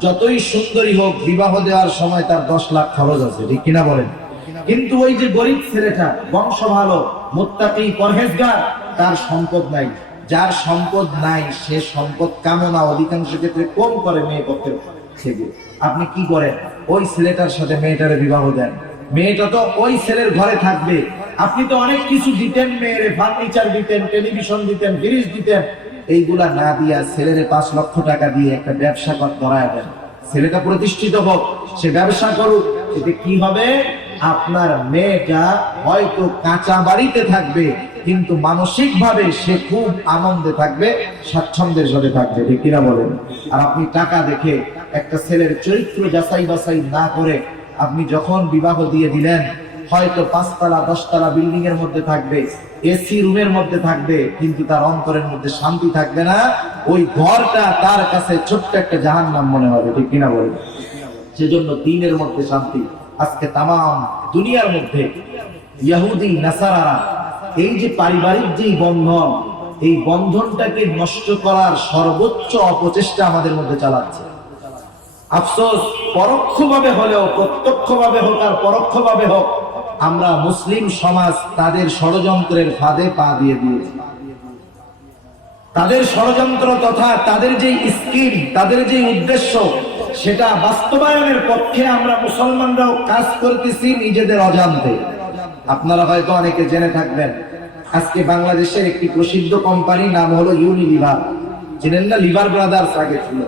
যতই সুন্দরী হোক, বিবাহ দেওয়ার সময় তার 10 লাখ খরচ আছে, ঠিক কিনা বলেন? কিন্তু ওই যে গরিব ছেলেটা, বংশ ভালো, মুত্তাকি, পরহেজগার, তার সম্পদ নাই। যার সম্পদ নাই, সে সম্পদ কামনা অধিকাংশ ক্ষেত্রে কম করে মেয়ে পক্ষের থেকে। আপনি কি করেন? ওই ছেলেটার সাথে মেয়েটারে বিবাহ দেন, মেয়েটা তো ওই ছেলের ঘরে থাকবে। আপনি তো অনেক কিছু দিতেন মেয়েরে, ফার্নিচার দিতেন, টেলিভিশন দিতেন, ফ্রিজ দিতেন, এইগুলা না দিয়া ছেলেরে 5 লক্ষ টাকা দিয়ে একটা ব্যবসা করায় দেন। ছেলেটা প্রতিষ্ঠিত হোক, সে ব্যবসা করুক। এতে কি হবে? আপনার মেয়েটা হয়তো কাঁচা বাড়িতে থাকবে, কিন্তু মানসিক ভাবে সে খুব আনন্দে থাকবে, স্বাচ্ছন্দ্যের সাথে থাকবে, ঠিক কিনা বলেন? আর আপনি টাকা দেখে একটা ছেলের চরিত্র যাচাই বাছাই না করে আপনি যখন বিবাহ দিয়ে দিলেন, হয়তো 5 তলা 10 তলা বিল্ডিং এর মধ্যে থাকবে, এসি রুমের মধ্যে থাকবে, কিন্তু তার অন্তরের মধ্যে শান্তি থাকবে না। ওই ঘরটা তার কাছে ছোট্ট একটা জাহান্নাম মনে হবে, ঠিক কিনা বলেন? সেজন্য দ্বীনের মধ্যে শান্তি। আজকে তামাম দুনিয়ার মধ্যে ইহুদি নাসারারা এই যে পারিবারিক যে বন্ধন, এই বন্ধনটাকে নষ্ট করার সর্বোচ্চ অপচেষ্টা আমাদের মধ্যে চালাচ্ছে। আফসোস, পরোক্ষভাবে হলেও, প্রত্যক্ষভাবে হোক আর পরোক্ষভাবে হোক, আমরা মুসলিম সমাজ তাদের ষড়যন্ত্রের ফাঁদে পা দিয়ে দিয়েছি। তাদের ষড়যন্ত্র তথা তাদের যে স্কিম, তাদের যে উদ্দেশ্য, সেটা বাস্তবায়নের পক্ষে আমরা মুসলমানরাও কাজ করতেছি নিজেদের অজান্তে। আপনারা হয়তো অনেকে জেনে থাকবেন, আজকে বাংলাদেশের একটি প্রসিদ্ধ কোম্পানি নাম হলো ইউনিলিভার। চিনেন না? লিভার ব্রাদার্স আগে ছিল।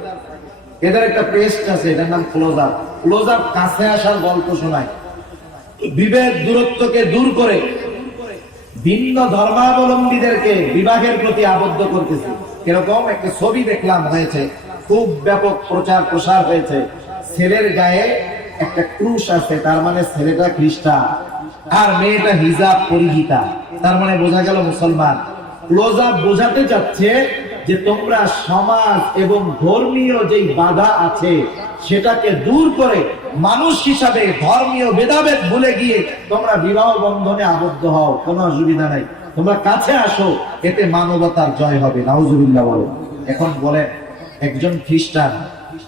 এদের একটা পেস্ট আছে, এটার নাম ক্লোজার। ক্লোজার কাছে আসার গল্প শোনায়, বিভেদ দূরত্বকে দূর করে ভিন্ন ধর্মাবলম্বীদেরকে বিবাহের প্রতি আবদ্ধ করতেছে। এরকম একটা ছবি দেখলাম হয়েছে, খুব ব্যাপক প্রচার প্রসার হয়েছে। ছেলের গায়ে একটা ক্রুশ আছে, তার মানে ছেলেটা খ্রিস্টান, আর মেয়েটা হিজাব পরিহিতা, তার মানে বোঝা গেল মুসলমান। ক্লোজ আপ বোঝাতে চাচ্ছে যে তোমরা সমাজ এবং ধর্মীয় যেই বাধা আছে সেটাকে দূর করে মানুষ হিসাবে ধর্মীয় ভেদাভেদ ভুলে গিয়ে তোমরা বিবাহ বন্ধনে আবদ্ধ হও, কোনো অসুবিধা নাই, তোমরা কাছে আসো, এতে মানবতার জয় হবে। নাউজুবিল্লাহ বলে। এখন বলেন, একজন খ্রিস্টান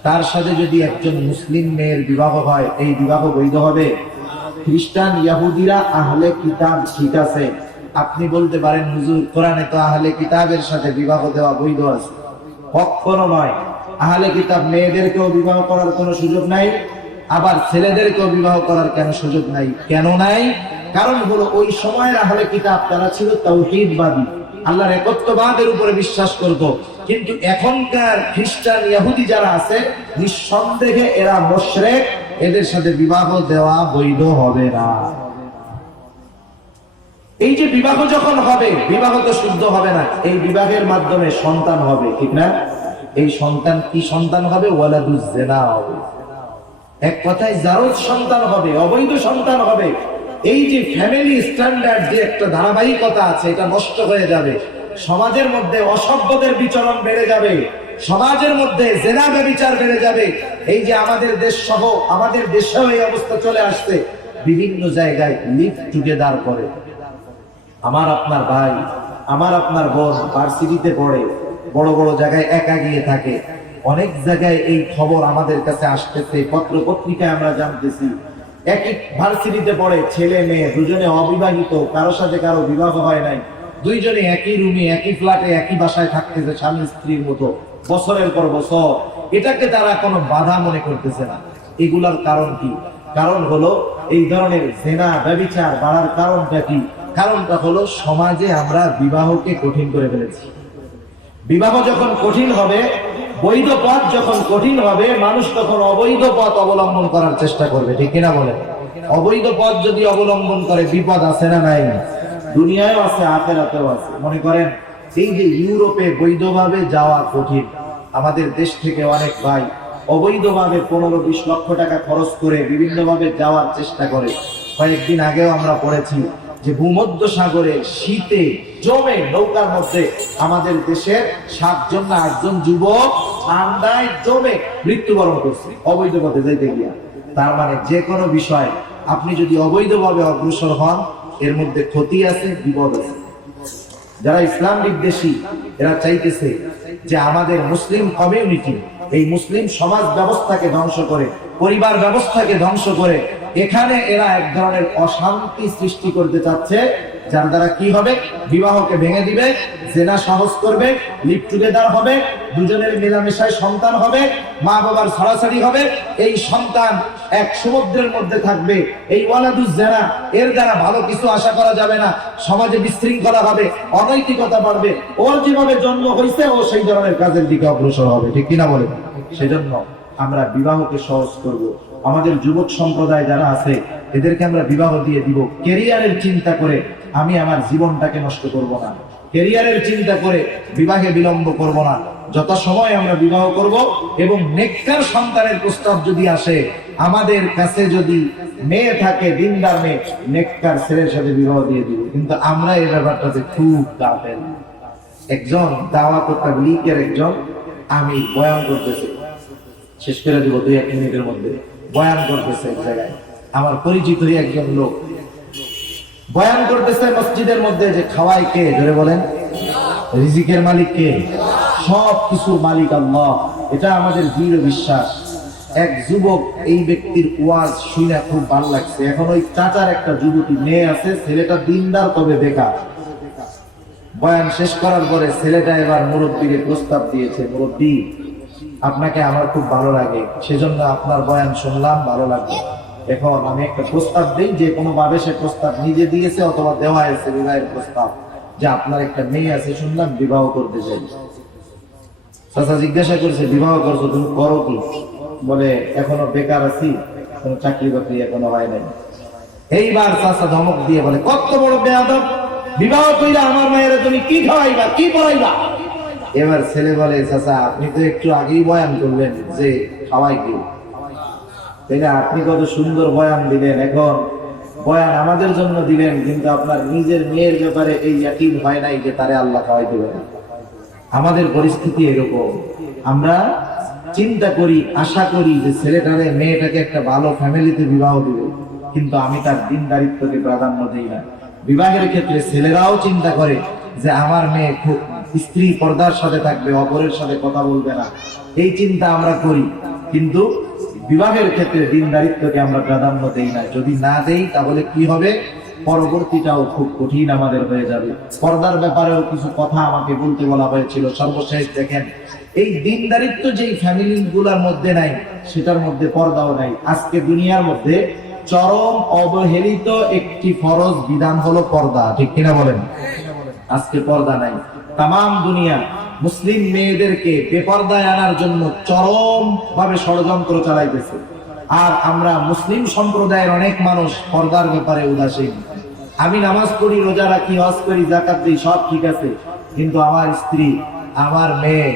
তার সাথে যদি একজন মুসলিম মেয়ের বিবাহ হয়, এই বিবাহ বৈধ হবে? খ্রিস্টান ইহুদিরা আহলে কিতাব, ঠিক আছে, আপনি বলতে পারেন হুজুর কোরআনে তো আহলে কিতাবের সাথে বিবাহ দেওয়া বৈধ আছে। কখনো নয়। আহলে কিতাব মেয়েদেরকেও বিবাহ করার কোনো সুযোগ নাই, আবার ছেলেদেরকেও বিবাহ করার কেন সুযোগ নাই? কেন নাই? কারণ হলো ওই সময়ের আহলে কিতাব তারা ছিল তাওহীদবাদী, আল্লাহর একত্ববাদের উপরে বিশ্বাস করত। কিন্তু এখনকার খ্রিস্টান ইহুদি যারা আছে, নিঃসন্দেহে এরা মুশরিক, এদের সাথে বিবাহ দেওয়া বৈধ হবে না। এই যে বিবাহ যখন হবে, বিবাহ তো শুদ্ধ হবে না, এই বিবাহের মাধ্যমে সন্তান হবে, ঠিক না? এই সন্তান কি সন্তান হবে? ওয়ালাদুজ জিনা হবে। এক কথায় জারজ সন্তান হবে, অবৈধ সন্তান হবে। এই যে ফ্যামিলি স্ট্যান্ডার্ড যে একটা ধারাবাহিকতা আছে, এটা নষ্ট হয়ে যাবে। সমাজের মধ্যে অসভ্যদের বিচরণ বেড়ে যাবে, সমাজের মধ্যে জেনা ব্যভিচার বেড়ে যাবে। এই যে আমাদের দেশ সহ আমাদের দেশেও এই অবস্থা চলে আসছে, বিভিন্ন জায়গায় লিভ টুগেদার করে। আমার আপনার ভাই, আমার আপনার বোন ভার্সিটিতে পড়ে, বড় বড় জায়গায় একা গিয়ে থাকে। অনেক জায়গায় এই খবর আমাদের কাছে আসতেছে, পত্র পত্রিকায় আমরা জানতেছি। একই ভার্সিটিতে পড়ে ছেলে মেয়ে দুজনে অবিবাহিত, কারো সাথে কারো বিবাহ হয় নাই, দুইজনে একই রুমে একই ফ্ল্যাটে একই বাসায় থাকতেছে স্বামী স্ত্রীর মতো বছরের পর বছর। এটাকে তারা কোনো বাধা মনে করতেছে না। এগুলার কারণ কি? কারণ হলো এই ধরনের জেনা ব্যভিচার বাড়ার কারণটা কি? কারণটা হলো সমাজে আমরা বিবাহকে কঠিন করে ফেলেছি। বিবাহ যখন কঠিন হবে, বৈধ পথ যখন কঠিন হবে, মানুষ তখন অবৈধ পথ অবলম্বন করার চেষ্টা করবে, ঠিক কিনা বলেন? অবৈধ পথ যদি অবলম্বন করে বিপদ আছে না নাই? দুনিয়ায়ও আছে, আখিরাতেও আছে। মনে করেন এই যে ইউরোপে বৈধভাবে যাওয়া কঠিন, আমাদের দেশ থেকে অনেক ভাই অবৈধভাবে 15-20 লক্ষ টাকা খরচ করে বিভিন্নভাবে যাওয়ার চেষ্টা করে। কয়েকদিন আগেও আমরা পড়েছি যে ভূমধ্য সাগরে শীতে জমে নৌকার মধ্যে আমাদের দেশের 7 জন না 8 জন যুবক ঠান্ডায় জমে মৃত্যুবরণ করছে অবৈধ পথে যেতে গিয়া। তার মানে যে কোনো বিষয় আপনি যদি অবৈধভাবে অগ্রসর হন, এর মধ্যে ক্ষতি আছে, বিপদ আছে। যারা ইসলাম বিদ্বেষী এরা চাইতেছে যে আমাদের মুসলিম কমিউনিটি, এই মুসলিম সমাজ ব্যবস্থাকে ধ্বংস করে, পরিবার ব্যবস্থাকে ধ্বংস করে, এখানে এরা এক ধরনের অশান্তি সৃষ্টি করতে চাচ্ছে, যার দ্বারা কি হবে? বিবাহকে ভেঙে দিবে, জেনা সহজ করবে, লিভ টুগেদার হবে, দুজনের মেলামেশায় সন্তান হবে, মা বাবার ছড়াছড়ি হবে। এই সন্তান এক সমুদ্রের মধ্যে থাকবে। এই ওয়ালাদুজ জেনা, এর দ্বারা ভালো কিছু আশা করা যাবে না। সমাজে বিশৃঙ্খলা হবে, অনৈতিকতা বাড়বে। ওর যেভাবে জন্ম হয়েছে ও সেই ধরনের কাজের দিকে অগ্রসর হবে, ঠিক কিনা বলেন? সেজন্য আমরা বিবাহকে সহজ করব। আমাদের যুবক সম্প্রদায় যারা আছে এদেরকে আমরা বিবাহ দিয়ে দিব ক্যারিয়ারের চিন্তা করে। আমি আমার জীবনটাকে নষ্ট করব না, ক্যারিয়ারের চিন্তা করে বিবাহে বিলম্ব করব না। যত সময় আমরা বিবাহ করব এবং নেককার সন্তানের প্রস্তাব যদি আসে, আমাদের কাছে যদি মেয়ে থাকে দিনদার মেয়ে, নেককার ছেলের সাথে বিবাহ দিয়ে দিব। কিন্তু আমরা এই ব্যাপারটাতে খুব গাফেল। একজন দাওয়াত তাবলীগের একজন, আমি বয়ান করতেছি, শেষ করে দিব 2-1 মিনিটের মধ্যে। বয়ান করতেছে এক জায়গায়, আমার পরিচিতই একজন লোক বয়ান করতেছে মসজিদের মধ্যে, যে খাওয়ায় কে? ধরে বলেন, রিজিকের মালিক কে? সব কিছুর মালিক আল্লাহ। এটা আমাদের দৃঢ় বিশ্বাস। এক যুবক এই ব্যক্তির ওয়াজ শুনে খুব ভালো লাগছে। এখন ওই চাচার একটা যুবতী মেয়ে আছে, ছেলেটা দিনদার তবে বেকার। বয়ান শেষ করার পরে ছেলেটা এবার মুরব্বীকে প্রস্তাব দিয়েছে, মুরব্বী আপনাকে আমার খুব ভালো লাগে, সেজন্য আপনার বয়ান শুনলাম, ভালো লাগলো। এখন আমি একটা প্রস্তাব দিই, যে কোনো ভাবে সে প্রস্তাব নিজে দিয়েছে অথবা দেওয়া হয়েছে বিবাহের প্রস্তাব, যে আপনার একটা মেয়ে আছে শুনলাম, বিবাহ করতে চাই। চাচা জিজ্ঞাসা করেছে, বিবাহ করছো, তুমি করো কি? বলে এখনো বেকার আছি, কোনো চাকরি বাকরি এখনো হয় নাই। এইবার চাচা ধমক দিয়ে বলে, কত বড় বেয়াদব, বিবাহ কইরা আমার মায়েরা তুমি কি খাওয়াইবা, কি পড়াইবা? এবার ছেলে বলে, চাচা আপনি তো একটু আগেই বয়ান করলেন যে খাওয়াই কি, তাই না? আপনি কত সুন্দর বয়ান দিলেন, এখন বয়ান আমাদের জন্য দিলেন, কিন্তু আপনার নিজের মেয়ের ব্যাপারে এই ইয়াকিন হয় নাই যে তারে আল্লাহ খাওয়াই দেবে। আমাদের পরিস্থিতি এরকম, আমরা চিন্তা করি, আশা করি যে ছেলেটারে মেয়েটাকে একটা ভালো ফ্যামিলিতে বিবাহ দিবে, কিন্তু আমি তার দিনদারিত্বকে প্রাধান্য দিই না। বিবাহের ক্ষেত্রে ছেলেরাও চিন্তা করে যে আমার মেয়ে খুব স্ত্রী পর্দার সাথে থাকবে, অপরের সাথে কথা বলবে না, এই চিন্তা আমরা করি, কিন্তু বিবাহের ক্ষেত্রে দিনদারিত্বকে আমরা প্রাধান্য দেই না। যদি না দেই তাহলে কি হবে, পরবর্তীটাও খুব কঠিন আমাদের হয়ে যাবে। পর্দার ব্যাপারেও কিছু কথা আমাকে বলতে বলা হয়েছিল। সর্বশেষ দেখেন, এই দিনদারিত্ব যেই ফ্যামিলি গুলার মধ্যে নাই, সেটার মধ্যে পর্দাও নাই। আজকে দুনিয়ার মধ্যে চরম অবহেলিত একটি ফরজ বিধান হলো পর্দা, ঠিক কিনা বলেন? আজকে পর্দা নাই। তাম দুনিয়া মুসলিম মেয়েদেরকে বেপর্দায় আনার জন্য চরম ভাবে ষড়যন্ত্র চালাইতেছে। আর আমরা মুসলিম সম্প্রদায়ের অনেক মানুষ পর্দার ব্যাপারে উদাসীন। আমি নামাজ পড়ি, রোজা রাখি, হজ করি, যাকাত দিই, সব ঠিক আছে, কিন্তু আমার স্ত্রী, আমার মেয়ে,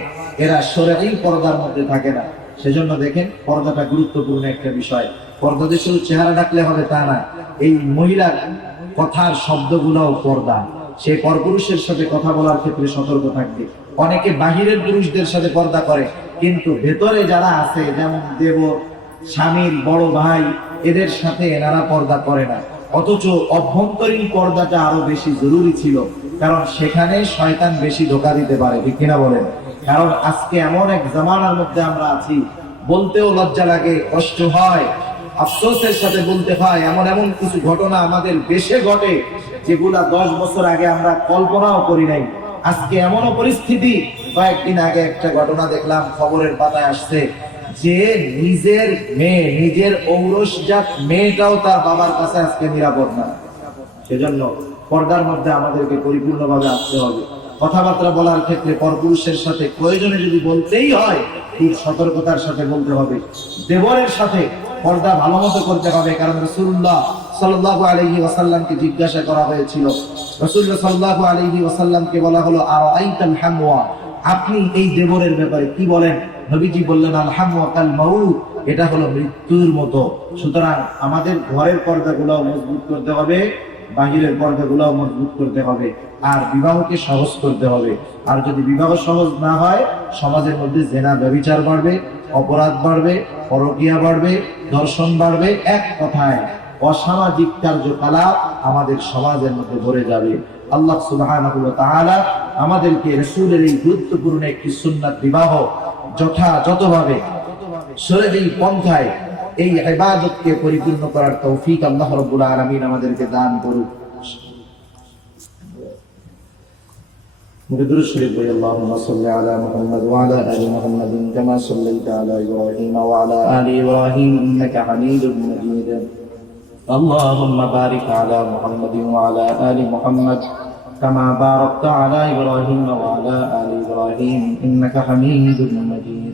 এরা শরঈ পর্দার মধ্যে থাকে না। সেজন্য দেখেন, পর্দাটা গুরুত্বপূর্ণ একটা বিষয়। পর্দা যে শুধু চেহারা ডাকলে হবে তা না, এই মহিলার কথার শব্দগুলোও পর্দা। সে পরপুরুষের সাথে কথা বলার ক্ষেত্রে সতর্ক থাকবে। অনেকে বাহিরের পুরুষদের সাথে পর্দা করে, কিন্তু ভেতরে যারা আছে, যেমন দেবর, স্বামীর বড় ভাই, এদের সাথে এনারা পর্দা করে না। অথচ অভ্যন্তরীণ পর্দাটা আরো বেশি জরুরি ছিল, কারণ সেখানে শয়তান বেশি ধোঁকা দিতে পারে, ঠিক কিনা বলেন? কারণ আজকে এমন এক জামানার মধ্যে আমরা আছি, বলতেও লজ্জা লাগে, কষ্ট হয়, আফসোসের সাথে বলতে হয়, এমন এমন কিছু ঘটনা আমাদের দেশে ঘটে যেগুলা 10 বছর আগে আমরা কল্পনাও করি নাই। আজকে এমনও পরিস্থিতি, কয়েকদিন আগে একটা ঘটনা দেখলাম, খবরের পাতায় আসছে যে নিজের মেয়ে, নিজের ঔরসজাত মেয়েটাও তার বাবার কাছে আজকে নিরাপদ না। সেজন্য পর্দার মধ্যে আমাদেরকে পরিপূর্ণভাবে আসতে হবে। কথাবার্তা বলার ক্ষেত্রে পরপুরুষের সাথে প্রয়োজনে যদি বলতেই হয়, খুব সতর্কতার সাথে বলতে হবে। দেবরের সাথে পর্দা ভালো মতো করতে হবে, কারণ রাসূলুল্লাহ সাল্লাল্লাহু আলাইহি ওয়াসাল্লামকে জিজ্ঞাসা করা হয়েছিল। রাসূলুল্লাহ সাল্লাল্লাহু আলাইহি ওয়াসাল্লামকে বলা হলো, আরাআইতাল হামওয়া, আপনি এই দেবরের ব্যাপারে কি বলেন? নবীজি বললেন, আল হামওয়া কাল মাউত, এটা হলো মৃত্যুর মতো। সুতরাং আমাদের ঘরের পর্দাগুলোও মজবুত করতে হবে, বাহিরের পর্দাগুলোও মজবুত করতে হবে, আর বিবাহকে সহজ করতে হবে। আর যদি বিবাহ সহজ না হয়, সমাজের মধ্যে জেনা, ব্যভিচার বাড়বে, অপরাধ বাড়বে, পরকীয়া বাড়বে, ধর্ষণ বাড়বে, এক কথায় অসামাজিক কার্যকলাপ আমাদের সমাজের মধ্যে ভরে যাবে। আল্লাহ সুবহানাহু ওয়া তাআলা আমাদেরকে রাসূলের এই গুরুত্বপূর্ণ একটি সুন্নাত বিবাহ যথাযথভাবে শরঈ পন্থায় এই ইবাদতকে পরিপূর্ণ করার তৌফিক আল্লাহ রাব্বুল আলামিন আমাদেরকে দান করুক। درود شريف اللهم صل على محمد وعلى ال محمد كما صليت على ابراهيم وعلى ال ابراهيم انك حميد مجيد. اللهم بارك على محمد وعلى ال محمد كما باركت على ابراهيم وعلى ال ابراهيم انك حميد مجيد.